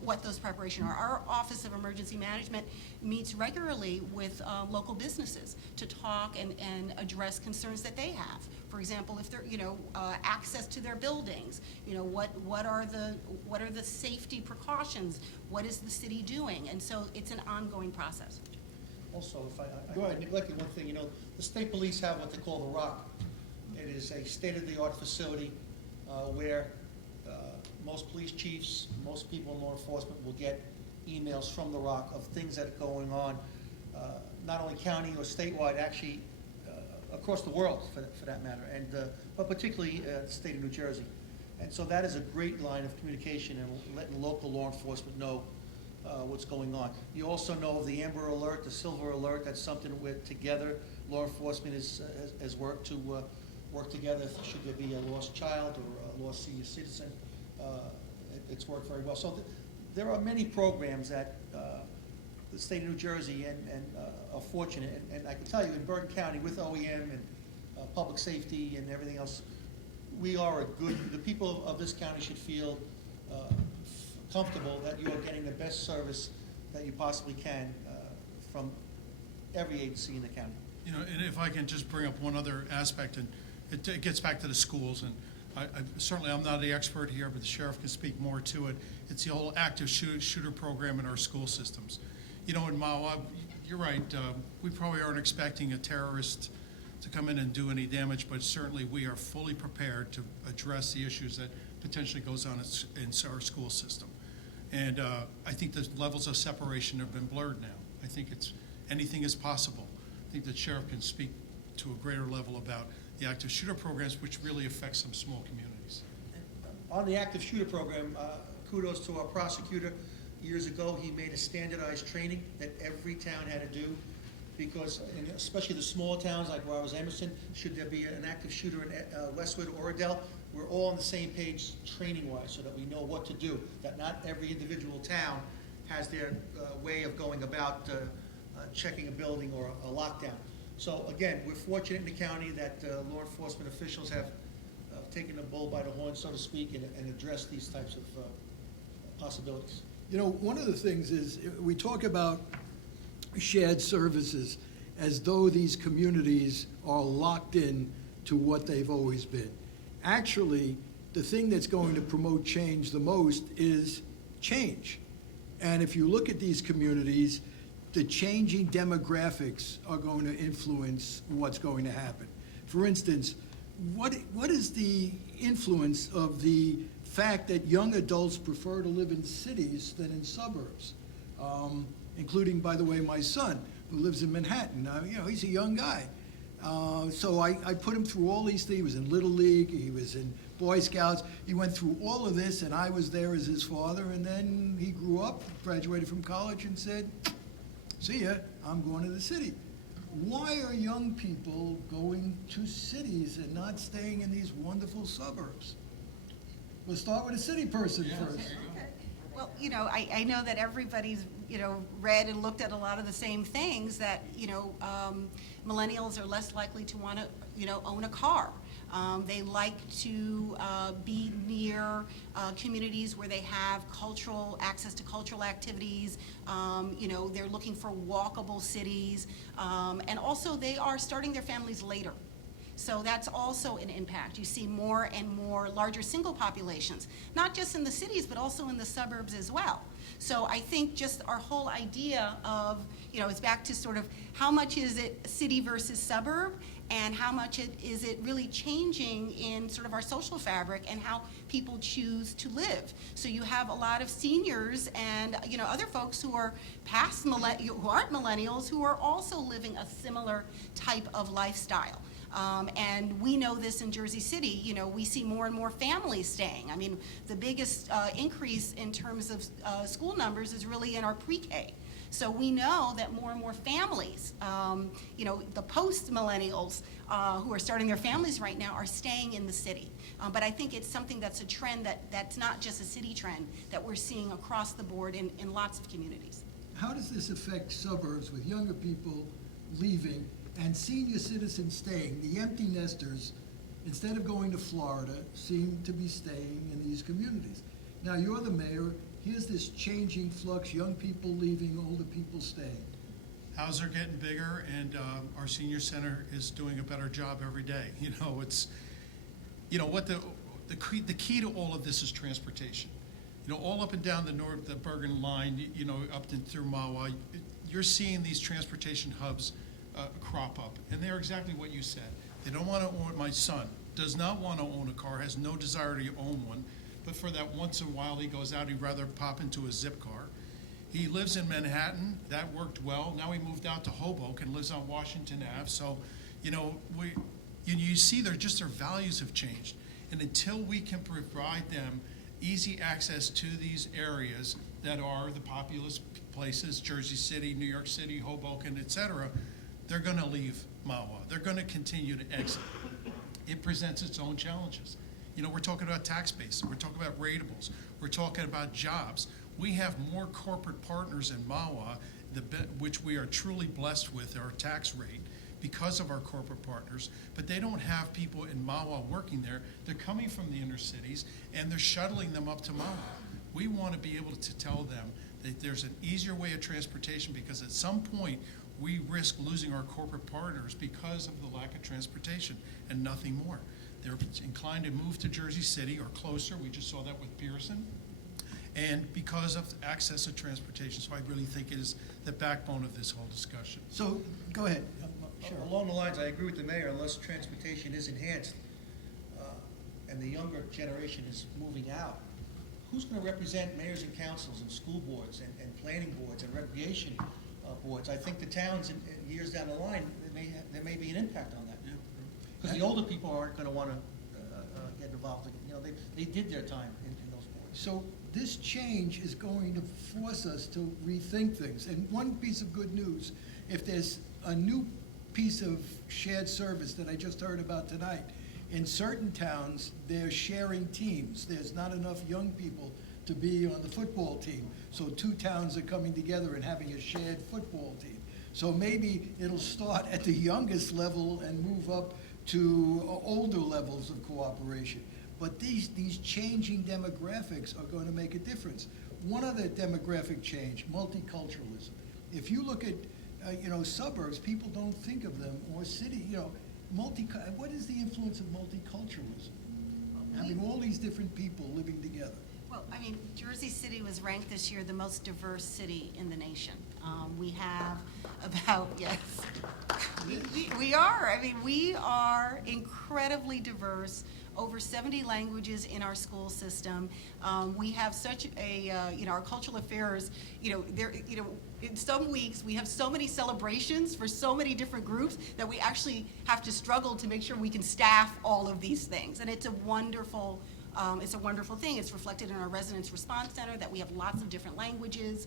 what those preparations are. Our Office of Emergency Management meets regularly with local businesses to talk and address concerns that they have. For example, if they're, access to their buildings, what are the safety precautions? What is the city doing? And so it's an ongoing process. Also, if I neglected one thing, the state police have what they call the ROC. It is a state-of-the-art facility where most police chiefs, most people in law enforcement will get emails from the ROC of things that are going on, not only county or statewide, actually across the world for that matter, and but particularly the state of New Jersey. And so that is a great line of communication and letting local law enforcement know what's going on. You also know of the Amber Alert, the Silver Alert. That's something with together. Law enforcement has worked to work together. Should there be a lost child or a lost senior citizen, it's worked very well. So there are many programs that the state of New Jersey and are fortunate. And I can tell you, in Bergen County, with OEM and public safety and everything else, we are the people of this county should feel comfortable that you are getting the best service that you possibly can from every agency in the county. You know, and if I can just bring up one other aspect, and it gets back to the schools, and certainly I'm not the expert here, but the sheriff can speak more to it. It's the whole active shooter program in our school systems. You know, in Mawa, you're right, we probably aren't expecting a terrorist to come in and do any damage, but certainly we are fully prepared to address the issues that potentially goes on in our school system. And I think the levels of separation have been blurred now. I think anything is possible. I think the sheriff can speak to a greater level about the active shooter programs, which really affect some small communities. On the active shooter program, kudos to our prosecutor. Years ago, he made a standardized training that every town had to do, because especially the small towns like where I was, Emerson, should there be an active shooter in Westwood or Adel, we're all on the same page training-wise, so that we know what to do, that not every individual town has their way of going about checking a building or a lockdown. So again, we're fortunate in the county that law enforcement officials have taken the bull by the horn, so to speak, and addressed these types of possibilities. You know, one of the things is, we talk about shared services as though these communities are locked in to what they've always been. Actually, the thing that's going to promote change the most is change. And if you look at these communities, the changing demographics are going to influence what's going to happen. For instance, what is the influence of the fact that young adults prefer to live in cities than in suburbs? Including, by the way, my son, who lives in Manhattan. You know, he's a young guy. So I put him through all these things. He was in Little League, he was in Boy Scouts. He went through all of this, and I was there as his father. And then he grew up, graduated from college, and said, see ya, I'm going to the city. Why are young people going to cities and not staying in these wonderful suburbs? We'll start with a city person first. Well, you know, I know that everybody's, you know, read and looked at a lot of the same things, that, you know, millennials are less likely to want to, you know, own a car. They like to be near communities where they have access to cultural activities. You know, they're looking for walkable cities. And also they are starting their families later. So that's also an impact. You see more and more larger single populations, not just in the cities, but also in the suburbs as well. So I think just our whole idea of, you know, it's back to sort of how much is it city versus suburb, and how much is it really changing in sort of our social fabric and how people choose to live. So you have a lot of seniors and, you know, other folks who are who aren't millennials, who are also living a similar type of lifestyle. And we know this in Jersey City, you know, we see more and more families staying. I mean, the biggest increase in terms of school numbers is really in our pre-K. So we know that more and more families, you know, the post-millennials who are starting their families right now are staying in the city. But I think it's something that's a trend that's not just a city trend, that we're seeing across the board in lots of communities. How does this affect suburbs with younger people leaving and senior citizens staying? The empty nesters, instead of going to Florida, seem to be staying in these communities. Now, you're the mayor. Here's this changing flux, young people leaving, older people staying. Houses are getting bigger, and our senior center is doing a better job every day. You know, it's, you know, what the key to all of this is transportation. You know, all up and down the Bergen line, you know, up and through Mawa, you're seeing these transportation hubs crop up, and they're exactly what you said. They don't want to own. My son does not want to own a car, has no desire to own one, but for that once in a while he goes out, he'd rather pop into a zip car. He lives in Manhattan. That worked well. Now he moved out to Hoboken, lives on Washington Ave. So, you know, you see their values have changed, and until we can provide them easy access to these areas that are the populous places, Jersey City, New York City, Hoboken, et cetera, they're gonna leave Mahwah. They're gonna continue to exit. It presents its own challenges. You know, we're talking about tax base, we're talking about ratables, we're talking about jobs. We have more corporate partners in Mahwah, which we are truly blessed with our tax rate because of our corporate partners, but they don't have people in Mahwah working there. They're coming from the inner cities and they're shuttling them up to Mahwah. We want to be able to tell them that there's an easier way of transportation, because at some point we risk losing our corporate partners because of the lack of transportation and nothing more. They're inclined to move to Jersey City or closer. We just saw that with Pearson. And because of access to transportation, so I really think it is the backbone of this whole discussion. So, go ahead. Sure. Along the lines, I agree with the mayor, unless transportation is enhanced, and the younger generation is moving out, who's gonna represent mayors and councils and school boards and planning boards and recreation boards? I think the towns in years down the line, there may be an impact on that. Because the older people aren't gonna wanna get involved, you know, they did their time in those boards. So this change is going to force us to rethink things. And one piece of good news, if there's a new piece of shared service that I just heard about tonight, in certain towns, they're sharing teams. There's not enough young people to be on the football team. So two towns are coming together and having a shared football team. So maybe it'll start at the youngest level and move up to older levels of cooperation. But these changing demographics are going to make a difference. One other demographic change, multiculturalism. If you look at, suburbs, people don't think of them, or city, what is the influence of multiculturalism? Having all these different people living together. Well, I mean, Jersey City was ranked this year the most diverse city in the nation. We have about, yes, we are. I mean, we are incredibly diverse. Over 70 languages in our school system. We have such a, our cultural affairs, in some weeks, we have so many celebrations for so many different groups that we actually have to struggle to make sure we can staff all of these things. And it's a wonderful thing. It's reflected in our residence response center that we have lots of different languages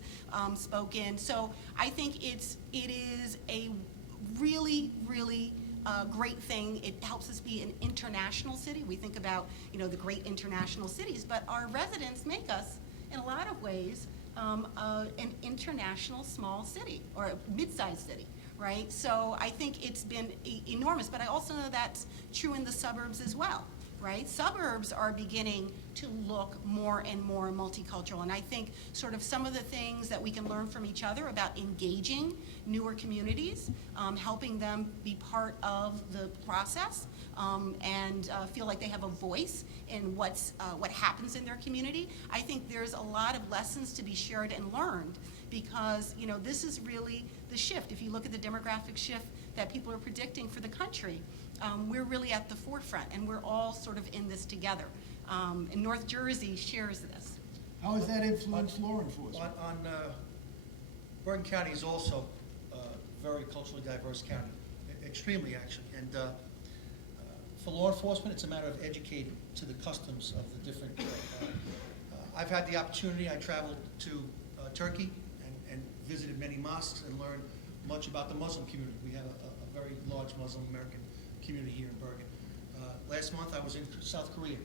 spoken. So I think it is a really, really great thing. It helps us be an international city. We think about, the great international cities, but our residents make us, in a lot of ways, an international small city or a mid-sized city, right? So I think it's been enormous, but I also know that's true in the suburbs as well, right? Suburbs are beginning to look more and more multicultural, and I think sort of some of the things that we can learn from each other about engaging newer communities, helping them be part of the process, and feel like they have a voice in what happens in their community. I think there's a lot of lessons to be shared and learned, because this is really the shift. If you look at the demographic shift that people are predicting for the country, we're really at the forefront, and we're all sort of in this together. And North Jersey shares this. How has that influenced law enforcement? Bergen County is also a very culturally diverse county, extremely actually. And for law enforcement, it's a matter of educating to the customs of the different. I've had the opportunity. I traveled to Turkey and visited many mosques and learned much about the Muslim community. We have a very large Muslim American community here in Bergen. Last month, I was in South Korea,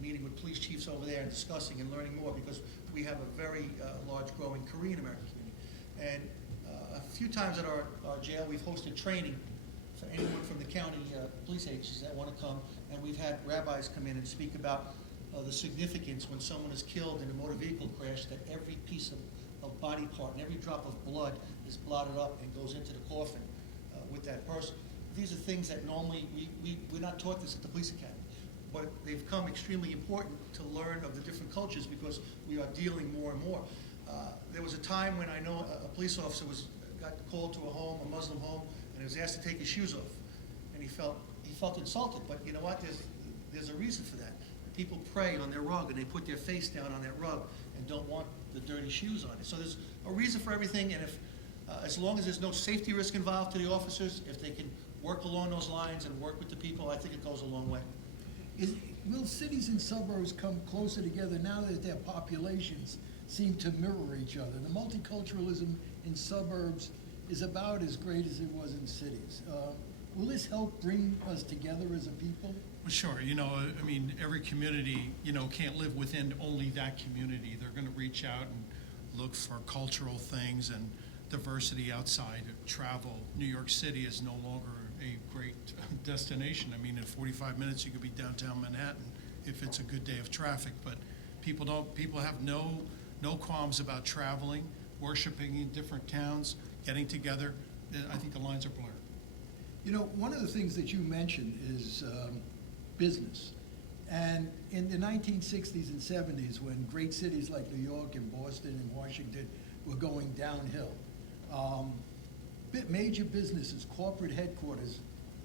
meeting with police chiefs over there and discussing and learning more, because we have a very large growing Korean American community. And a few times at our jail, we've hosted training for anyone from the county police agencies that want to come, and we've had rabbis come in and speak about the significance when someone is killed in a motor vehicle crash, that every piece of body part and every drop of blood is blotted up and goes into the coffin with that person. These are things that normally we're not taught this at the police academy, but they've become extremely important to learn of the different cultures, because we are dealing more and more. There was a time when I know a police officer got called to a home, a Muslim home, and he was asked to take his shoes off, and he felt insulted. But you know what? There's a reason for that. People pray on their rug, and they put their face down on that rug and don't want the dirty shoes on it. So there's a reason for everything, and if as long as there's no safety risk involved to the officers, if they can work along those lines and work with the people, I think it goes a long way. will cities and suburbs come closer together now that their populations seem to mirror each other? The multiculturalism in suburbs is about as great as it was in cities. Will this help bring us together as a people? Well, sure, I mean, every community, can't live within only that community. They're gonna reach out and look for cultural things and diversity outside of travel. New York City is no longer a great destination. I mean, in 45 minutes, you could be downtown Manhattan if it's a good day of traffic, but people have no qualms about traveling, worshiping in different towns, getting together. I think the lines are blurred. One of the things that you mentioned is business. And in the 1960s and 70s, when great cities like New York and Boston and Washington were going downhill, major businesses, corporate headquarters,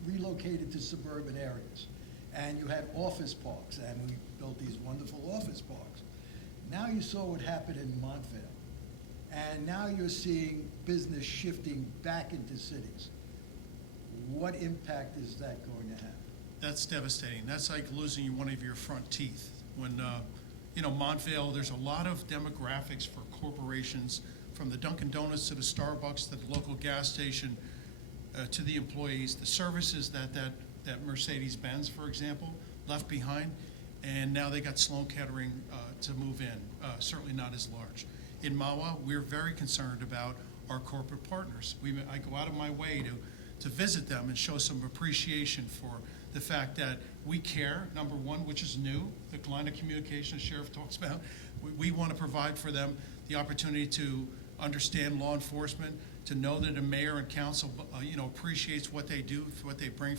relocated to suburban areas. And you had office parks, and we built these wonderful office parks. Now you saw what happened in Montvale. And now you're seeing business shifting back into cities. What impact is that going to have? That's devastating. That's like losing one of your front teeth. When, Montvale, there's a lot of demographics for corporations, from the Dunkin' Donuts to the Starbucks to the local gas station to the employees, the services that Mercedes-Benz, for example, left behind, and now they got Sloan Kettering to move in, certainly not as large. In Mahwah, we're very concerned about our corporate partners. I go out of my way to visit them and show some appreciation for the fact that we care, number one, which is new, the line of communication the sheriff talks about. We want to provide for them the opportunity to understand law enforcement, to know that a mayor and council, appreciates what they do, what they bring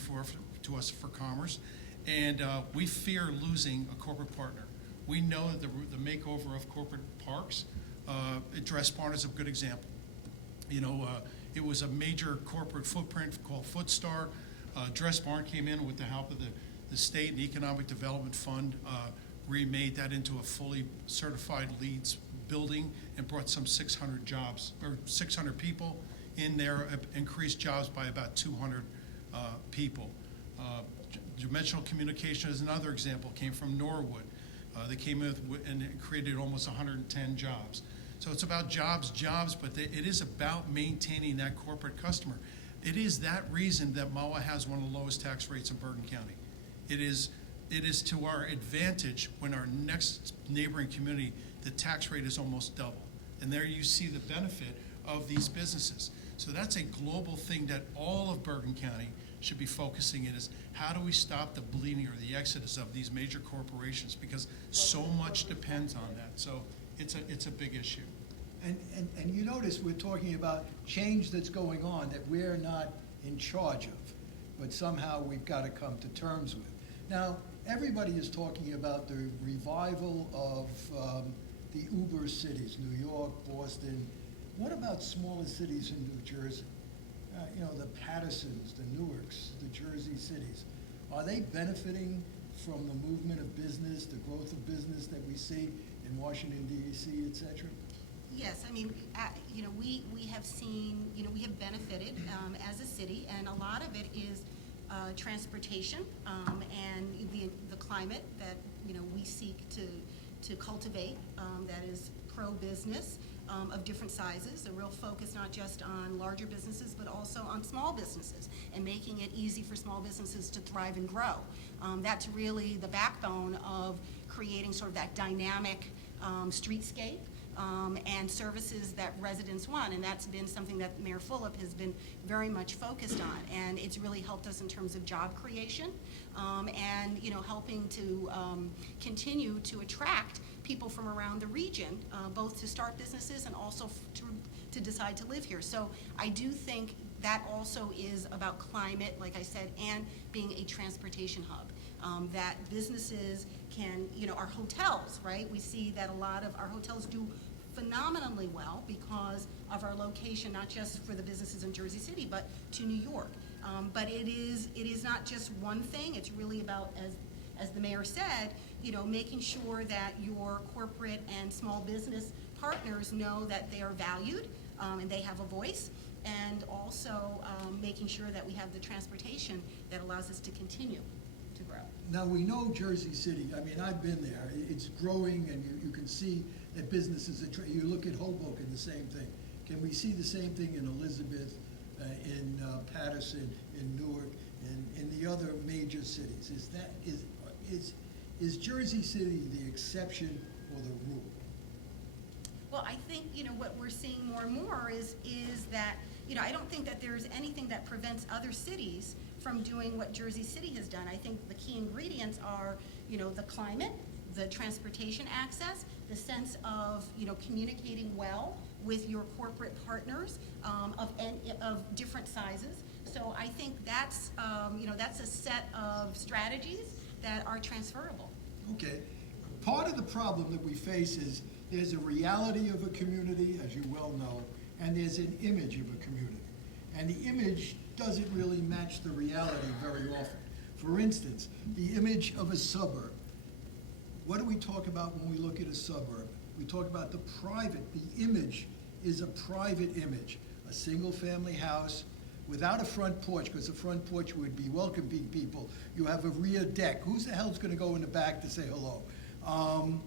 to us for commerce. And we fear losing a corporate partner. We know that the makeover of corporate parks, Dressbarn is a good example. It was a major corporate footprint called Footstar. Dressbarn came in with the help of the state and Economic Development Fund, remade that into a fully certified LEEDs building and brought some 600 jobs, or 600 people in there, increased jobs by about 200 people. Dimensional Communication is another example, came from Norwood. They came in and created almost 110 jobs. So it's about jobs, but it is about maintaining that corporate customer. It is that reason that Mahwah has one of the lowest tax rates in Bergen County. It is to our advantage when our next neighboring community, the tax rate is almost double. And there you see the benefit of these businesses. So that's a global thing that all of Bergen County should be focusing in, is how do we stop the bleeding or the exodus of these major corporations, because so much depends on that. So it's a big issue. And you notice we're talking about change that's going on that we're not in charge of, but somehow we've got to come to terms with. Now, everybody is talking about the revival of the Uber cities, New York, Boston. What about smaller cities in New Jersey? The Pattersons, the Newarks, the Jersey cities. Are they benefiting from the movement of business, the growth of business that we see in Washington, D.C., et cetera? Yes, I mean, we have seen, we have benefited as a city, and a lot of it is transportation and the climate that, we seek to cultivate that is pro-business of different sizes, a real focus not just on larger businesses, but also on small businesses, and making it easy for small businesses to thrive and grow. That's really the backbone of creating sort of that dynamic streetscape and services that residents want, and that's been something that Mayor Fulop has been very much focused on, and it's really helped us in terms of job creation and helping to continue to attract people from around the region, both to start businesses and also to decide to live here. So I do think that also is about climate, like I said, and being a transportation hub. That businesses can, our hotels, right? We see that a lot of our hotels do phenomenally well because of our location, not just for the businesses in Jersey City, but to New York. But it is not just one thing. It's really about, as the mayor said, making sure that your corporate and small business partners know that they are valued and they have a voice, and also making sure that we have the transportation that allows us to continue. to grow. Now, we know Jersey City, I mean, I've been there, it's growing, and you can see that businesses are, you look at Hoboken, the same thing. Can we see the same thing in Elizabeth, in Patterson, in Newark, and in the other major cities? Is Jersey City the exception or the rule? Well, I think, what we're seeing more and more is that, I don't think that there's anything that prevents other cities from doing what Jersey City has done. I think the key ingredients are, the climate, the transportation access, the sense of, communicating well with your corporate partners of different sizes. So I think that's a set of strategies that are transferable. Okay. Part of the problem that we face is there's a reality of a community, as you well know, and there's an image of a community. And the image doesn't really match the reality very often. For instance, the image of a suburb. What do we talk about when we look at a suburb? We talk about the image is a private image. A single-family house without a front porch, because a front porch would be welcoming people. You have a rear deck. Who's the hell's gonna go in the back to say hello?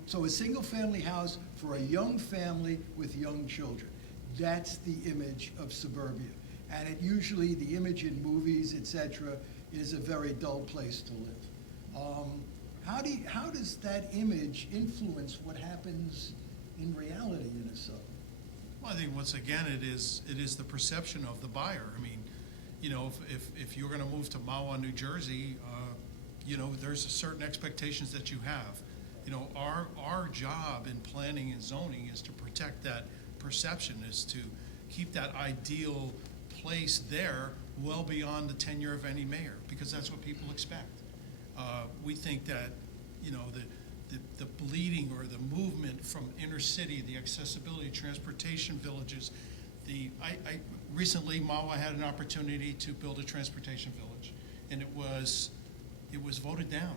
So a single-family house for a young family with young children. That's the image of suburbia. And it usually, the image in movies, etc., is a very dull place to live. How does that image influence what happens in reality in a suburb? Well, I think once again, it is the perception of the buyer. I mean, if you're gonna move to Mahwah, New Jersey, there's a certain expectations that you have. Our job in planning and zoning is to protect that perception, is to keep that ideal place there well beyond the tenure of any mayor, because that's what people expect. We think that, the bleeding or the movement from inner city, the accessibility, transportation villages, recently Mahwah had an opportunity to build a transportation village, and it was voted down.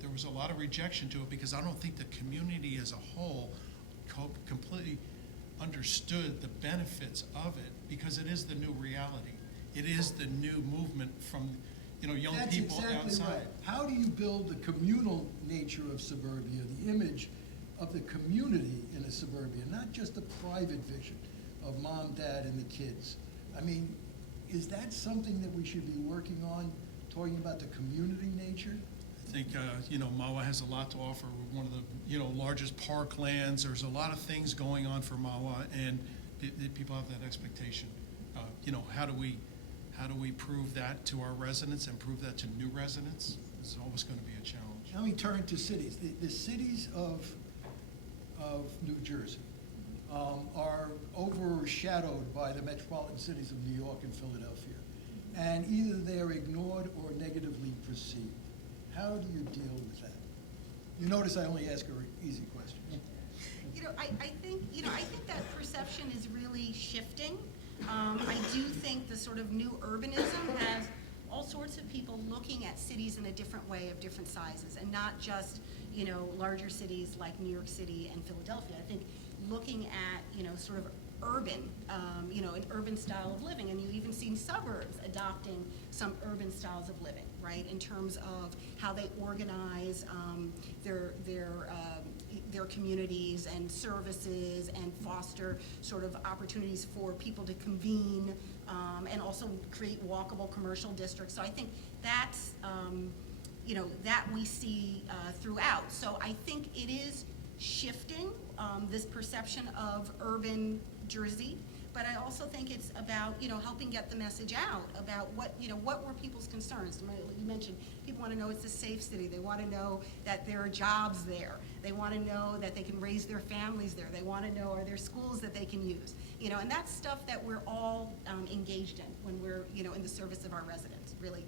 There was a lot of rejection to it because I don't think the community as a whole completely understood the benefits of it, because it is the new reality. It is the new movement from, young people outside. That's exactly right. How do you build the communal nature of suburbia, the image of the community in a suburbia, not just a private vision of mom, dad, and the kids? I mean, is that something that we should be working on, talking about the community nature? I think, Mahwah has a lot to offer. We're one of the, largest parklands. There's a lot of things going on for Mahwah, and people have that expectation. How do we prove that to our residents and prove that to new residents? It's always going to be a challenge. Now we turn to cities. The cities of New Jersey are overshadowed by the metropolitan cities of New York and Philadelphia. And either they're ignored or negatively perceived. How do you deal with that? You notice I only ask her easy questions. I think that perception is really shifting. I do think the sort of new urbanism has all sorts of people looking at cities in a different way, of different sizes, and not just, larger cities like New York City and Philadelphia. I think looking at, sort of urban, an urban style of living, and you've even seen suburbs adopting some urban styles of living, right, in terms of how they organize their communities and services, and foster sort of opportunities for people to convene, and also create walkable commercial districts. So I think that's, that we see throughout. So I think it is shifting, this perception of urban Jersey, but I also think it's about, helping get the message out about what were people's concerns. You mentioned people want to know it's a safe city. They want to know that there are jobs there. They want to know that they can raise their families there. They want to know, are there schools that they can use? And that's stuff that we're all engaged in when we're, in the service of our residents, really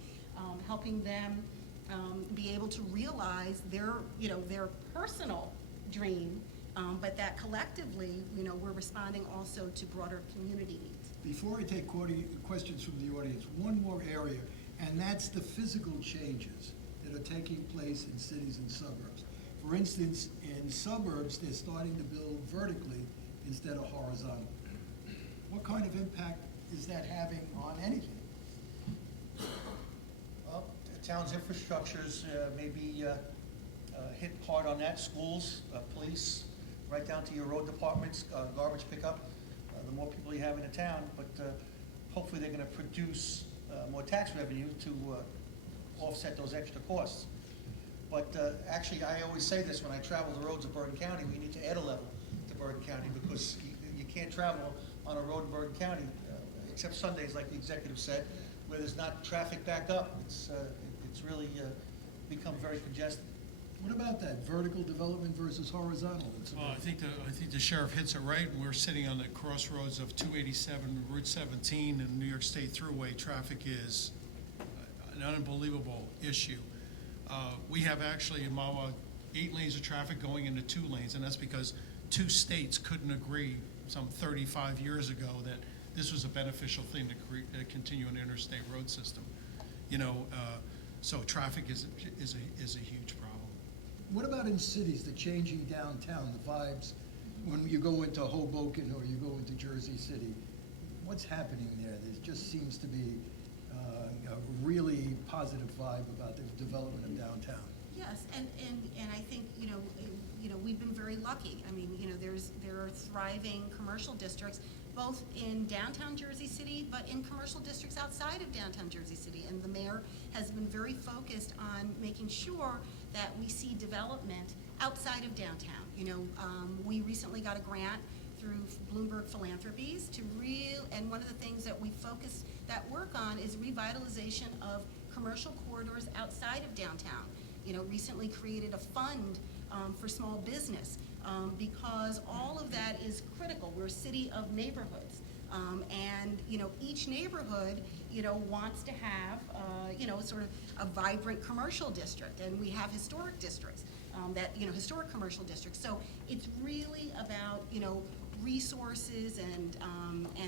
helping them be able to realize their personal dream, but that collectively, we're responding also to broader community needs. Before I take questions from the audience, one more area, and that's the physical changes that are taking place in cities and suburbs. For instance, in suburbs, they're starting to build vertically instead of horizontal. What kind of impact is that having on anything? Well, town's infrastructures may be hit hard on that, schools, police, right down to your road departments, garbage pickup, the more people you have in the town, but hopefully they're gonna produce more tax revenue to offset those extra costs. But actually, I always say this when I travel the roads of Bergen County, we need to add a level to Bergen County, because you can't travel on a road in Bergen County, except Sundays, like the executive said, where there's not traffic back up. It's really become very congested. What about that vertical development versus horizontal? Well, I think the sheriff hits it right. We're sitting on the crossroads of 287, Route 17, and New York State Thruway. Traffic is an unbelievable issue. We have actually in Mawa 8 lanes of traffic going into 2 lanes, and that's because 2 states couldn't agree some 35 years ago that this was a beneficial thing to continue an interstate road system. You know, so traffic is a huge problem. What about in cities, the changing downtown, the vibes, when you go into Hoboken or you go into Jersey City? What's happening there? There just seems to be a really positive vibe about the development of downtown. Yes, and I think, you know, we've been very lucky. I mean, you know, there are thriving commercial districts, both in downtown Jersey City, but in commercial districts outside of downtown Jersey City. And the mayor has been very focused on making sure that we see development outside of downtown. You know, we recently got a grant through Bloomberg Philanthropies and one of the things that we focus that work on is revitalization of commercial corridors outside of downtown. You know, recently created a fund for small business because all of that is critical. We're a city of neighborhoods. And, you know, each neighborhood, you know, wants to have, you know, sort of a vibrant commercial district. And we have historic districts historic commercial districts. So it's really about, you know, resources and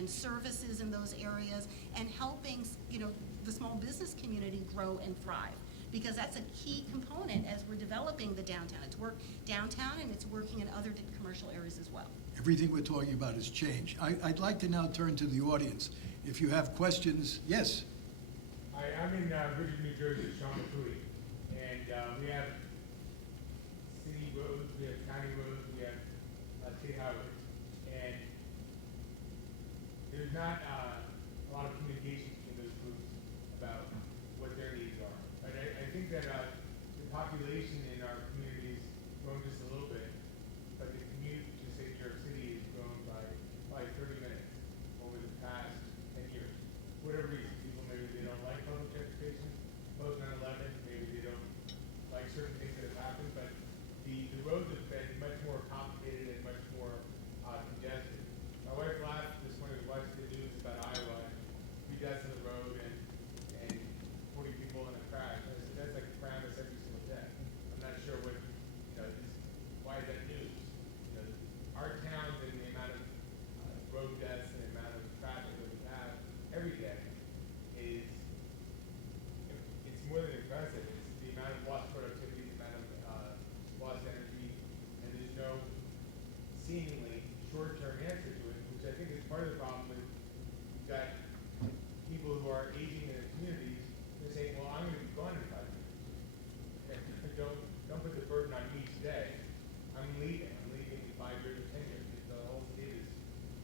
services in those areas and helping, you know, the small business community grow and thrive. Because that's a key component as we're developing the downtown. It's work downtown and it's working in other commercial areas as well. Everything we're talking about has changed. I'd like to now turn to the audience. If you have questions, yes? Hi, I'm in Bergen, New Jersey, Champatouille, and we have city roads, we have county roads, we have state highways, and there's not a lot of communication between those groups about what their needs are. But I think that the population in our communities grown just a little bit, but the commute to say New York City has grown by probably 30 minutes over the past 10 years. Whatever reason, people maybe they don't like public transportation, post 9/11, maybe they don't like certain things that have happened, but the roads have been much more complicated and much more congested. My wife laughed this morning watching the news about Iowa and 3 deaths on the road and 40 people in a crash. And I said, that's like Paramus every single day. I'm not sure what, you know, why is that news? You know, our towns and the amount of road deaths and the amount of traffic that we have every day it's more than impressive. It's the amount of lost productivity, the amount of lost energy, and there's no seemingly short-term answer to it, which I think is part of the problem with you've got people who are aging in the communities, they're saying, well, I'm going to be gone in 5 years. And don't put the burden on me today. I'm leaving in 5 years or 10 years. The whole state is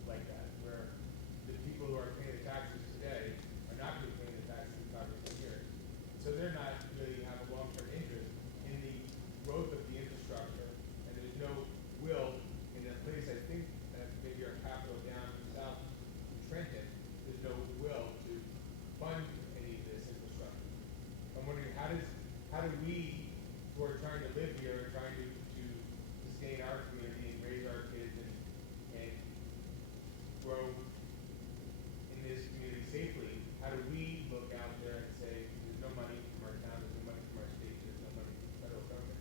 like that, where the people who are paying the taxes today are not going to be paying the taxes in 5 or 10 years. So they're not really have a long-term interest in the growth of the infrastructure, and there's no will in a place, I think, that maybe our capital down south in Trenton, there's no will to fund any of this infrastructure. I'm wondering, how do we, who are trying to live here and trying to sustain our community and raise our kids and grow in this community safely, how do we look out there and say, there's no money from our town, there's no money from our state, there's no money from the federal government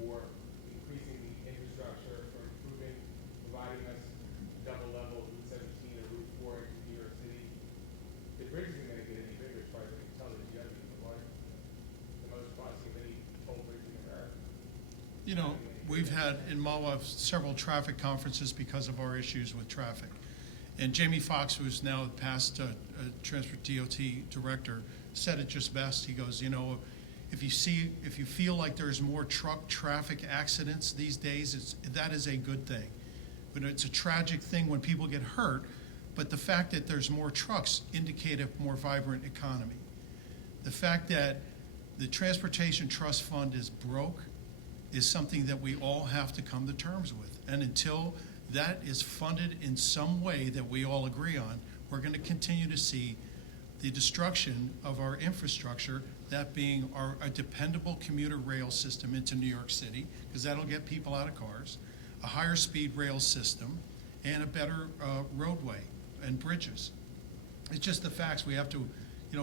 for increasing the infrastructure, for improving, providing us double level Route 17 or Route 4 into New York City? The bridge isn't going to get any bigger as far as I can tell. There's the other, the most costly of any toll bridge in America. You know, we've had in Mawa several traffic conferences because of our issues with traffic. And Jamie Foxx, who's now past Transport DOT director, said it just best. He goes, you know, if you feel like there's more truck traffic accidents these days, that is a good thing. But it's a tragic thing when people get hurt, but the fact that there's more trucks indicate a more vibrant economy. The fact that the Transportation Trust Fund is broke is something that we all have to come to terms with. And until that is funded in some way that we all agree on, we're going to continue to see the destruction of our infrastructure, that being a dependable commuter rail system into New York City, because that'll get people out of cars, a higher speed rail system, and a better roadway and bridges. It's just the facts. We have to,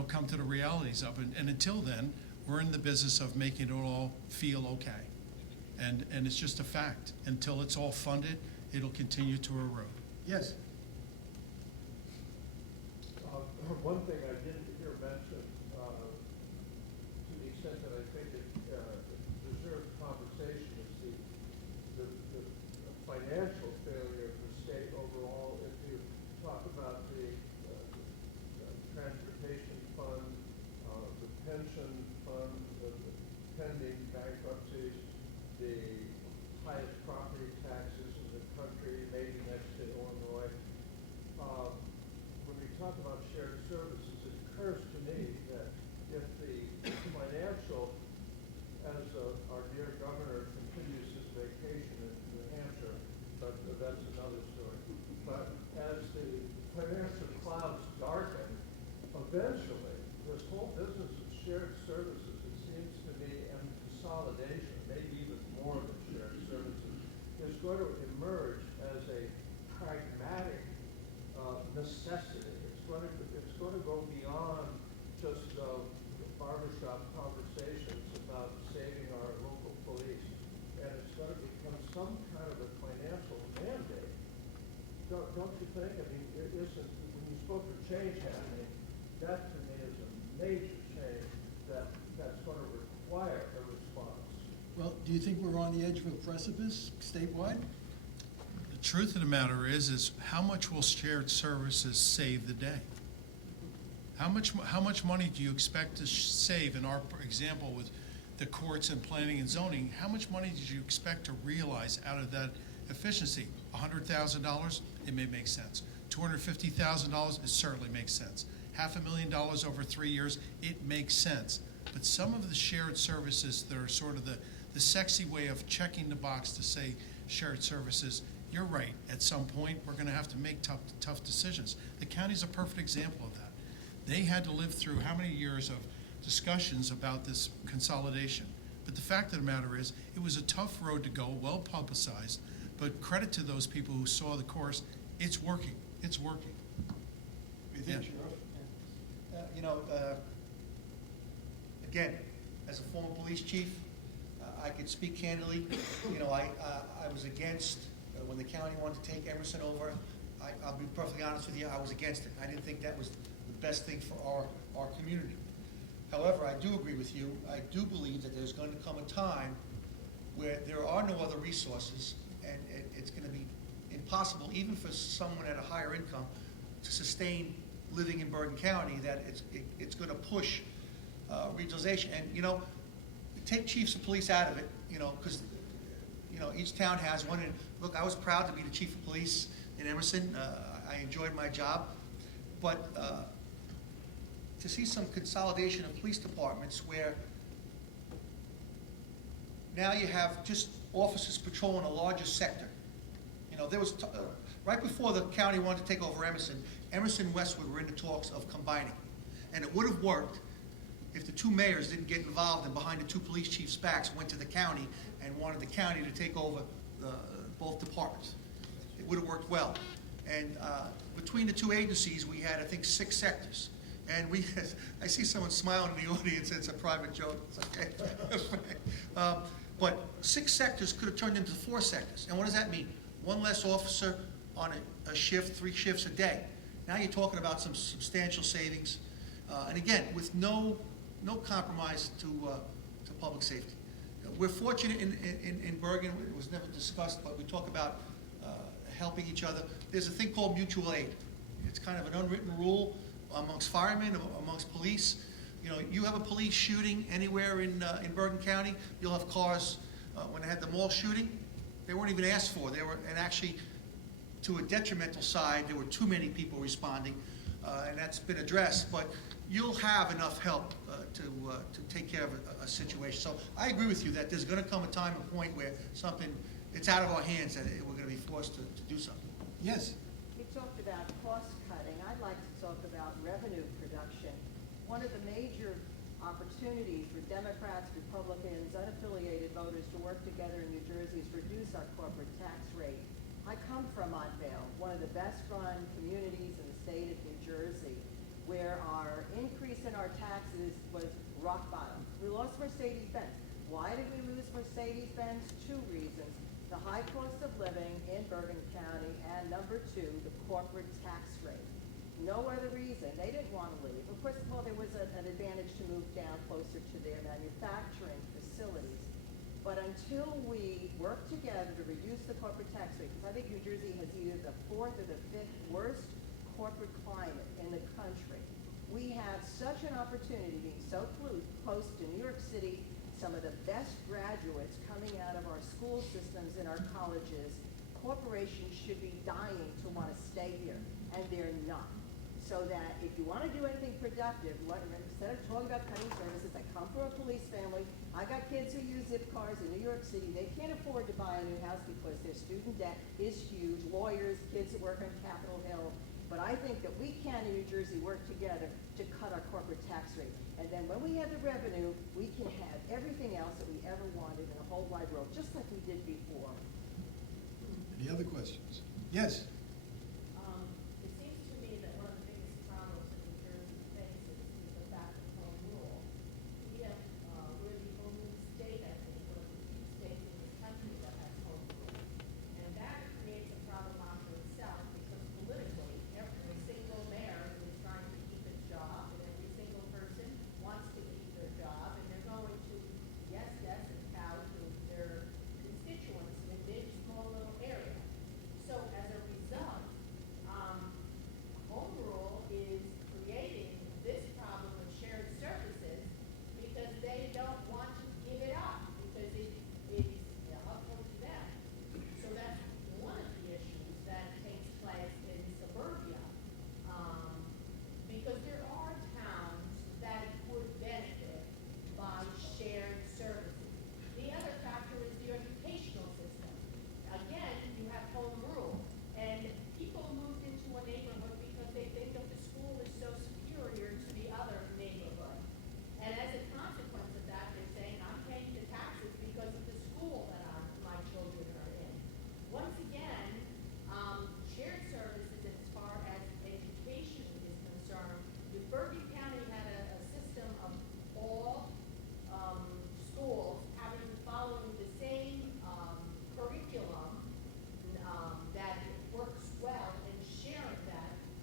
come to the realities of it. And until then, we're in the business of making it all feel okay. And it's just a fact. Until it's all funded, it'll continue to erode. Yes. One thing I didn't hear mentioned, to the extent that I think it deserves conversation, is the financial failure of the state overall. If you talk about the transportation fund, the pension fund, the pending bankruptcies, the highest property taxes in the country, maybe next to Illinois. When we talk about shared services, it occurs to me that if the financial, as our dear governor continues his vacation in New Hampshire, but that's another story. But as the financial clouds darken, eventually this whole business of shared services, it seems to me, and consolidation, maybe even more than shared services, is going to emerge as a pragmatic necessity. It's going to go beyond just barbershop conversations about saving our local police, and it's going to become some kind of a financial mandate. Don't you think? I mean, it isn't. When you spoke of change happening, that to me is a major change that's going to require a response. Well, do you think we're on the edge of a precipice statewide? The truth of the matter is how much will shared services save the day? How much money do you expect to save in our example with the courts and planning and zoning? How much money did you expect to realize out of that efficiency? $100,000? It may make sense. $250,000? It certainly makes sense. $500,000 over 3 years? It makes sense. But some of the shared services that are sort of the sexy way of checking the box to say shared services, you're right. At some point, we're going to have to make tough decisions. The county's a perfect example of that. They had to live through how many years of discussions about this consolidation. But the fact of the matter is, it was a tough road to go, well publicized, but credit to those people who saw the course. It's working. It's working. You think, Sheriff? Again, as a former police chief, I could speak candidly. I was against, when the county wanted to take Emerson over, I'll be perfectly honest with you, I was against it. I didn't think that was the best thing for our community. However, I do agree with you. I do believe that there's going to come a time where there are no other resources, and it's going to be impossible, even for someone at a higher income, to sustain living in Bergen County, that it's going to push regionalization. And, take chiefs of police out of it, because, each town has one. And look, I was proud to be the chief of police in Emerson. I enjoyed my job. But to see some consolidation of police departments where now you have just officers patrolling a larger sector. There was, right before the county wanted to take over Emerson and Westwood were in the talks of combining. And it would have worked if the two mayors didn't get involved and behind the two police chiefs' backs went to the county and wanted the county to take over both departments. It would have worked well. And between the two agencies, we had, I think, 6 sectors. And I see someone smiling in the audience. It's a private joke. It's okay. But 6 sectors could have turned into 4 sectors. And what does that mean? 1 less officer on a shift, 3 shifts a day. Now you're talking about some substantial savings. And again, with no compromise to public safety. We're fortunate in Bergen. It was never discussed, but we talk about helping each other. There's a thing called mutual aid. It's kind of an unwritten rule amongst firemen, amongst police. You know, you have a police shooting anywhere in Bergen County, you'll have cars, when they had the mall shooting, they weren't even asked for. They were, and actually, to a detrimental side, there were too many people responding, and that's been addressed. But you'll have enough help to take care of a situation. So I agree with you that there's going to come a time, a point where something, it's out of our hands, that we're going to be forced to do something. Yes. You talked about cost cutting. I'd like to talk about revenue production. One of the major opportunities for Democrats, Republicans, unaffiliated voters to work together in New Jersey is reduce our corporate tax rate. I come from Montvale, one of the best-run communities in the state of New Jersey, where our increase in our taxes was rock bottom. We lost Mercedes-Benz. Why did we lose Mercedes-Benz? Two reasons. The high cost of living in Bergen County, and number two, the corporate tax rate. No other reason. They didn't want to leave. Of course, well, there was an advantage to move down closer to their manufacturing facilities. But until we work together to reduce the corporate tax rate, because I think New Jersey has either the fourth or the fifth worst corporate climate in the country, we have such an opportunity, being so close to New York City, some of the best graduates coming out of our school systems and our colleges. Corporations should be dying to want to stay here, and they're not. So that if you want to do anything productive, instead of talking about cutting services, I come from a police family. I got kids who use zip cars in New York City. They can't afford to buy a new house because their student debt is huge. Lawyers, kids that work on Capitol Hill. But I think that we can in New Jersey work together to cut our corporate tax rate. And then when we have the revenue, we can have everything else that we ever wanted in a whole wide world, just like we did before. Any other questions? Yes. It seems to me that one of the biggest problems that New Jersey faces is the fact of home rule. We're the only state, I think, one of the few states in this country that has home rule. And that creates a problem unto itself because politically, every single mayor is trying to keep his job, and every single person wants to keep their job, and they're going to yes and cow to their constituents in this small little area. So as a result, home rule is creating this problem of shared services because they don't want to give it up because it's helpful to them. So that's one of the issues that takes place in suburbia. Because there are towns that would benefit by shared services. The other factor is the educational system. Again, you have home rule, and people moved into a neighborhood because they think that the school is so superior to the other neighborhood. And as a consequence of that, they're saying, I'm paying the taxes because of the school that my children are in. Once again, shared services as far as education is concerned, if Bergen County had a system of all schools following the same curriculum that works well and sharing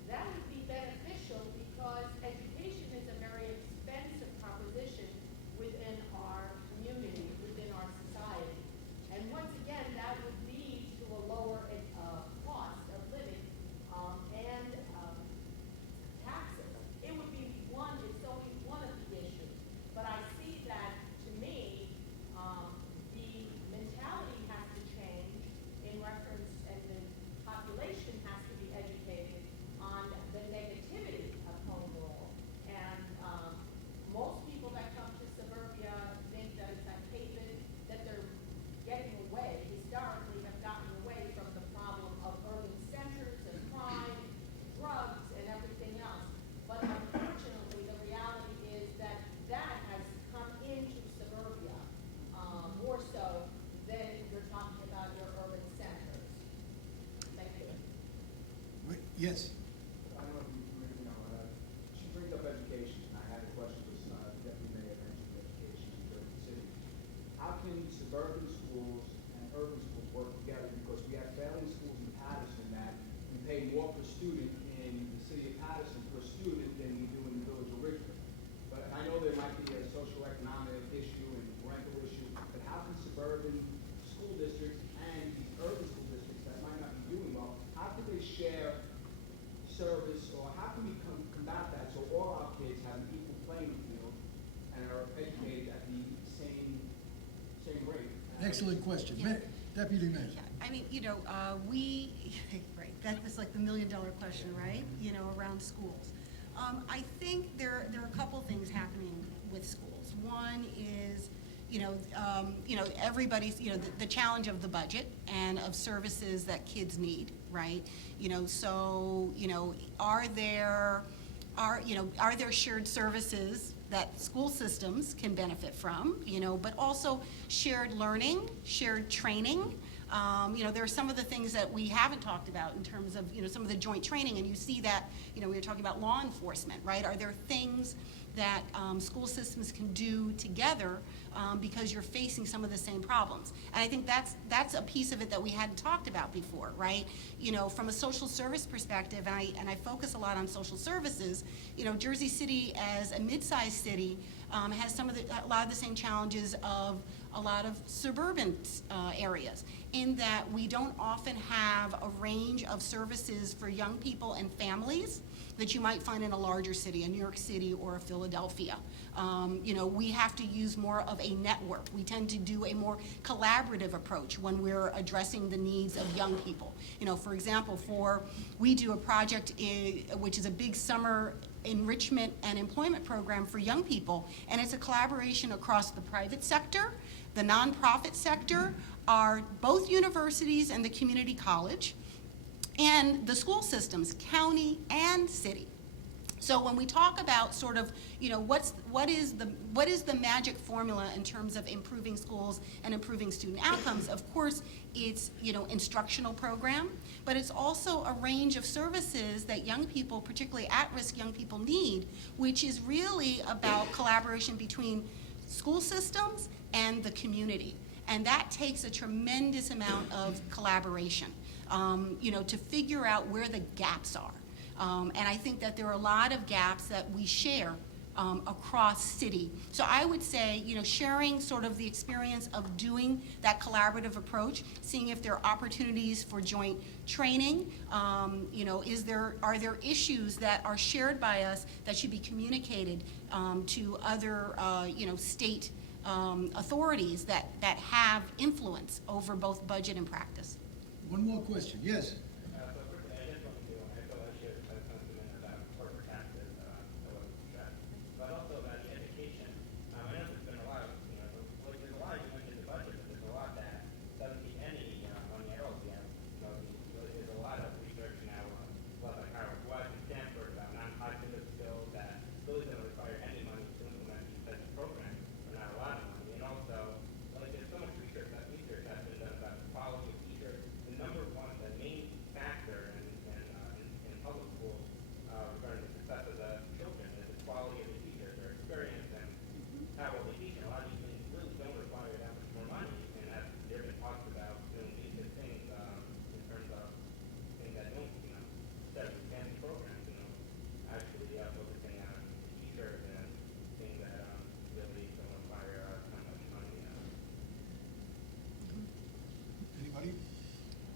that would be beneficial because education is a very expensive proposition within our community, within our society. And once again, that would lead to a lower cost of living and taxes. It would be it's only one of the issues. But I see that, to me, the mentality has to change in reference, and the population has to be educated on the negativity of home rule. And most people that come to suburbia think that it's a haven, that they're getting away, historically have gotten away from the problem of urban centers and crime, drugs, and everything else. But unfortunately, the reality is that has come into suburbia more so than you're talking about your urban centers. Thank you. Wait, yes. I don't know if you know, she brings up education. I had a question because Deputy Mayor mentioned education in Bergen City. How can suburban schools and urban schools work together? Because we have failing schools in Patterson that we pay more per student in the city of Patterson per student than we do in the village of Richmond. But I know there might be a socioeconomic issue and rental issue, but how can suburban school districts and these urban school districts that might not be doing well, how can they share service, or how can we combat that so all our kids have an equal playing field Excellent question. Yeah. Deputy Mayor. Yeah, I mean, right, that's like the million-dollar question, right? Around schools. I think there are a couple things happening with schools. One is, everybody's, the challenge of the budget and of services that kids need, right? So, are there shared services that school systems can benefit from, but also shared learning, shared training. There are some of the things that we haven't talked about in terms of, some of the joint training, and you see that, we were talking about law enforcement, right? Are there things that school systems can do together because you're facing some of the same problems? And I think that's a piece of it that we hadn't talked about before, right? From a social service perspective, and I focus a lot on social services, Jersey City as a mid-sized city has a lot of the same challenges of a lot of suburban areas, in that we don't often have a range of services for young people and families that you might find in a larger city, a New York City or a Philadelphia. We have to use more of a network. We tend to do a more collaborative approach when we're addressing the needs of young people. For example, we do a project which is a big summer enrichment and employment program for young people, and it's a collaboration across the private sector, the nonprofit sector, both universities and the community college, and the school systems, county and city. So when we talk about sort of, what is the magic formula in terms of improving schools and improving student outcomes? Of course, it's, instructional program, but it's also a range of services that young people, particularly at-risk young people, need, which is really about collaboration between school systems and the community. And that takes a tremendous amount of collaboration, to figure out where the gaps are. And I think that there are a lot of gaps that we share across city. So I would say, sharing sort of the experience of doing that collaborative approach, seeing if there are opportunities for joint training, are there issues that are shared by us that should be communicated to other, state authorities that have influence over both budget and practice. One more question. Yes.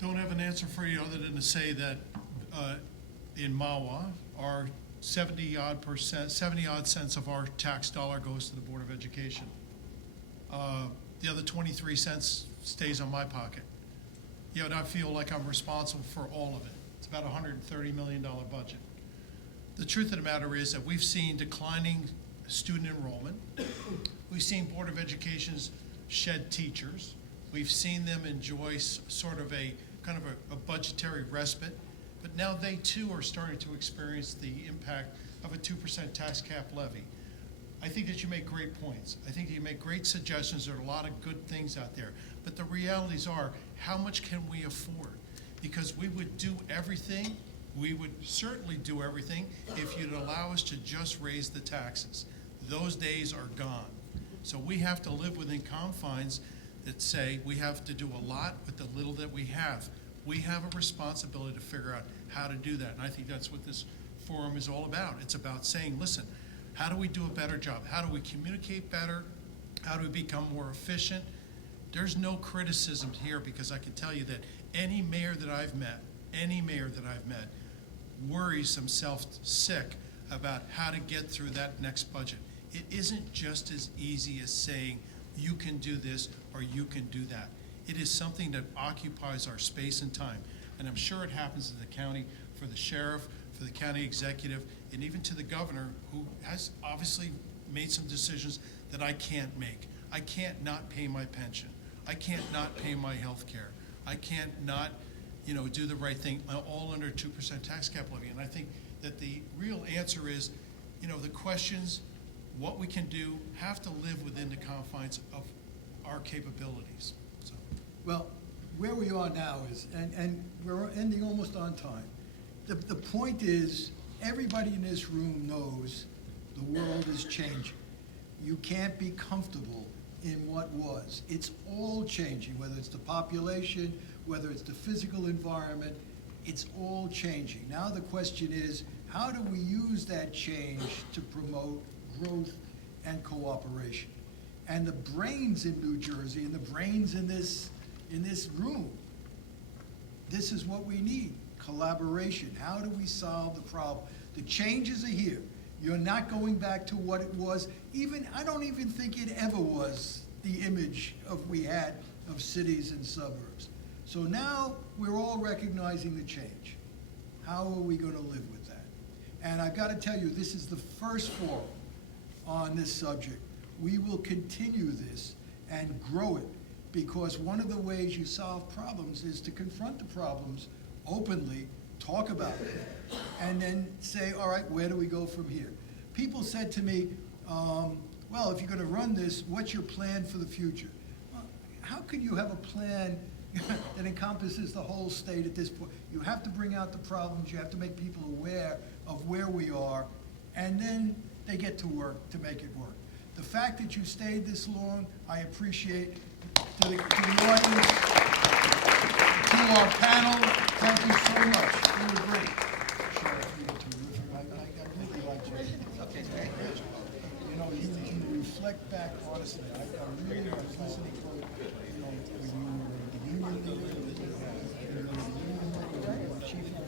Don't have an answer for you other than to say that in Mawa, our 70-odd cents of our tax dollar goes to the Board of Education. The other 23 cents stays on my pocket. Yet I feel like I'm responsible for all of it. It's about a $130 million budget. The truth of the matter is that we've seen declining student enrollment. We've seen Board of Educations shed teachers. We've seen them enjoy sort of a kind of a budgetary respite, but now they too are starting to experience the impact of a 2% tax cap levy. I think that you make great points. I think that you make great suggestions. There are a lot of good things out there, but the realities are, how much can we afford? Because we would do everything, we would certainly do everything if you'd allow us to just raise the taxes. Those days are gone. So we have to live within confines that say we have to do a lot with the little that we have. We have a responsibility to figure out how to do that. And I think that's what this forum is all about. It's about saying, listen, how do we do a better job? How do we communicate better? How do we become more efficient? There's no criticism here, because I can tell you that any mayor that I've met worries himself sick about how to get through that next budget. It isn't just as easy as saying, you can do this or you can do that. It is something that occupies our space and time. And I'm sure it happens in the county for the sheriff, for the county executive, and even to the governor, who has obviously made some decisions that I can't make. I can't not pay my pension. I can't not pay my health care. I can't not, do the right thing, all under 2% tax cap levy. And I think that the real answer is, the questions, what we can do, have to live within the confines of our capabilities. So, Well, where we are now is, and we're ending almost on time. The point is, everybody in this room knows the world is changing. You can't be comfortable in what was. It's all changing, whether it's the population, whether it's the physical environment, it's all changing. Now the question is, how do we use that change to promote growth and cooperation? And the brains in New Jersey and the brains in this room, this is what we need, collaboration. How do we solve the problem? The changes are here. You're not going back to what it was. I don't even think it ever was the image we had of cities and suburbs. So now we're all recognizing the change. How are we going to live with that? And I've got to tell you, this is the first forum on this subject. We will continue this and grow it, because one of the ways you solve problems is to confront the problems openly, talk about it, and then say, all right, where do we go from here? People said to me, well, if you're going to run this, what's your plan for the future? Well, how can you have a plan that encompasses the whole state at this point? You have to bring out the problems, you have to make people aware of where we are, and then they get to work to make it work. The fact that you stayed this long, I appreciate. To the audience, to our panel, thank you so much. You were great. Sheriff, you were terrific. I really liked you. You reflect back honestly. I really was listening to when you were the union leader, when you were the chief of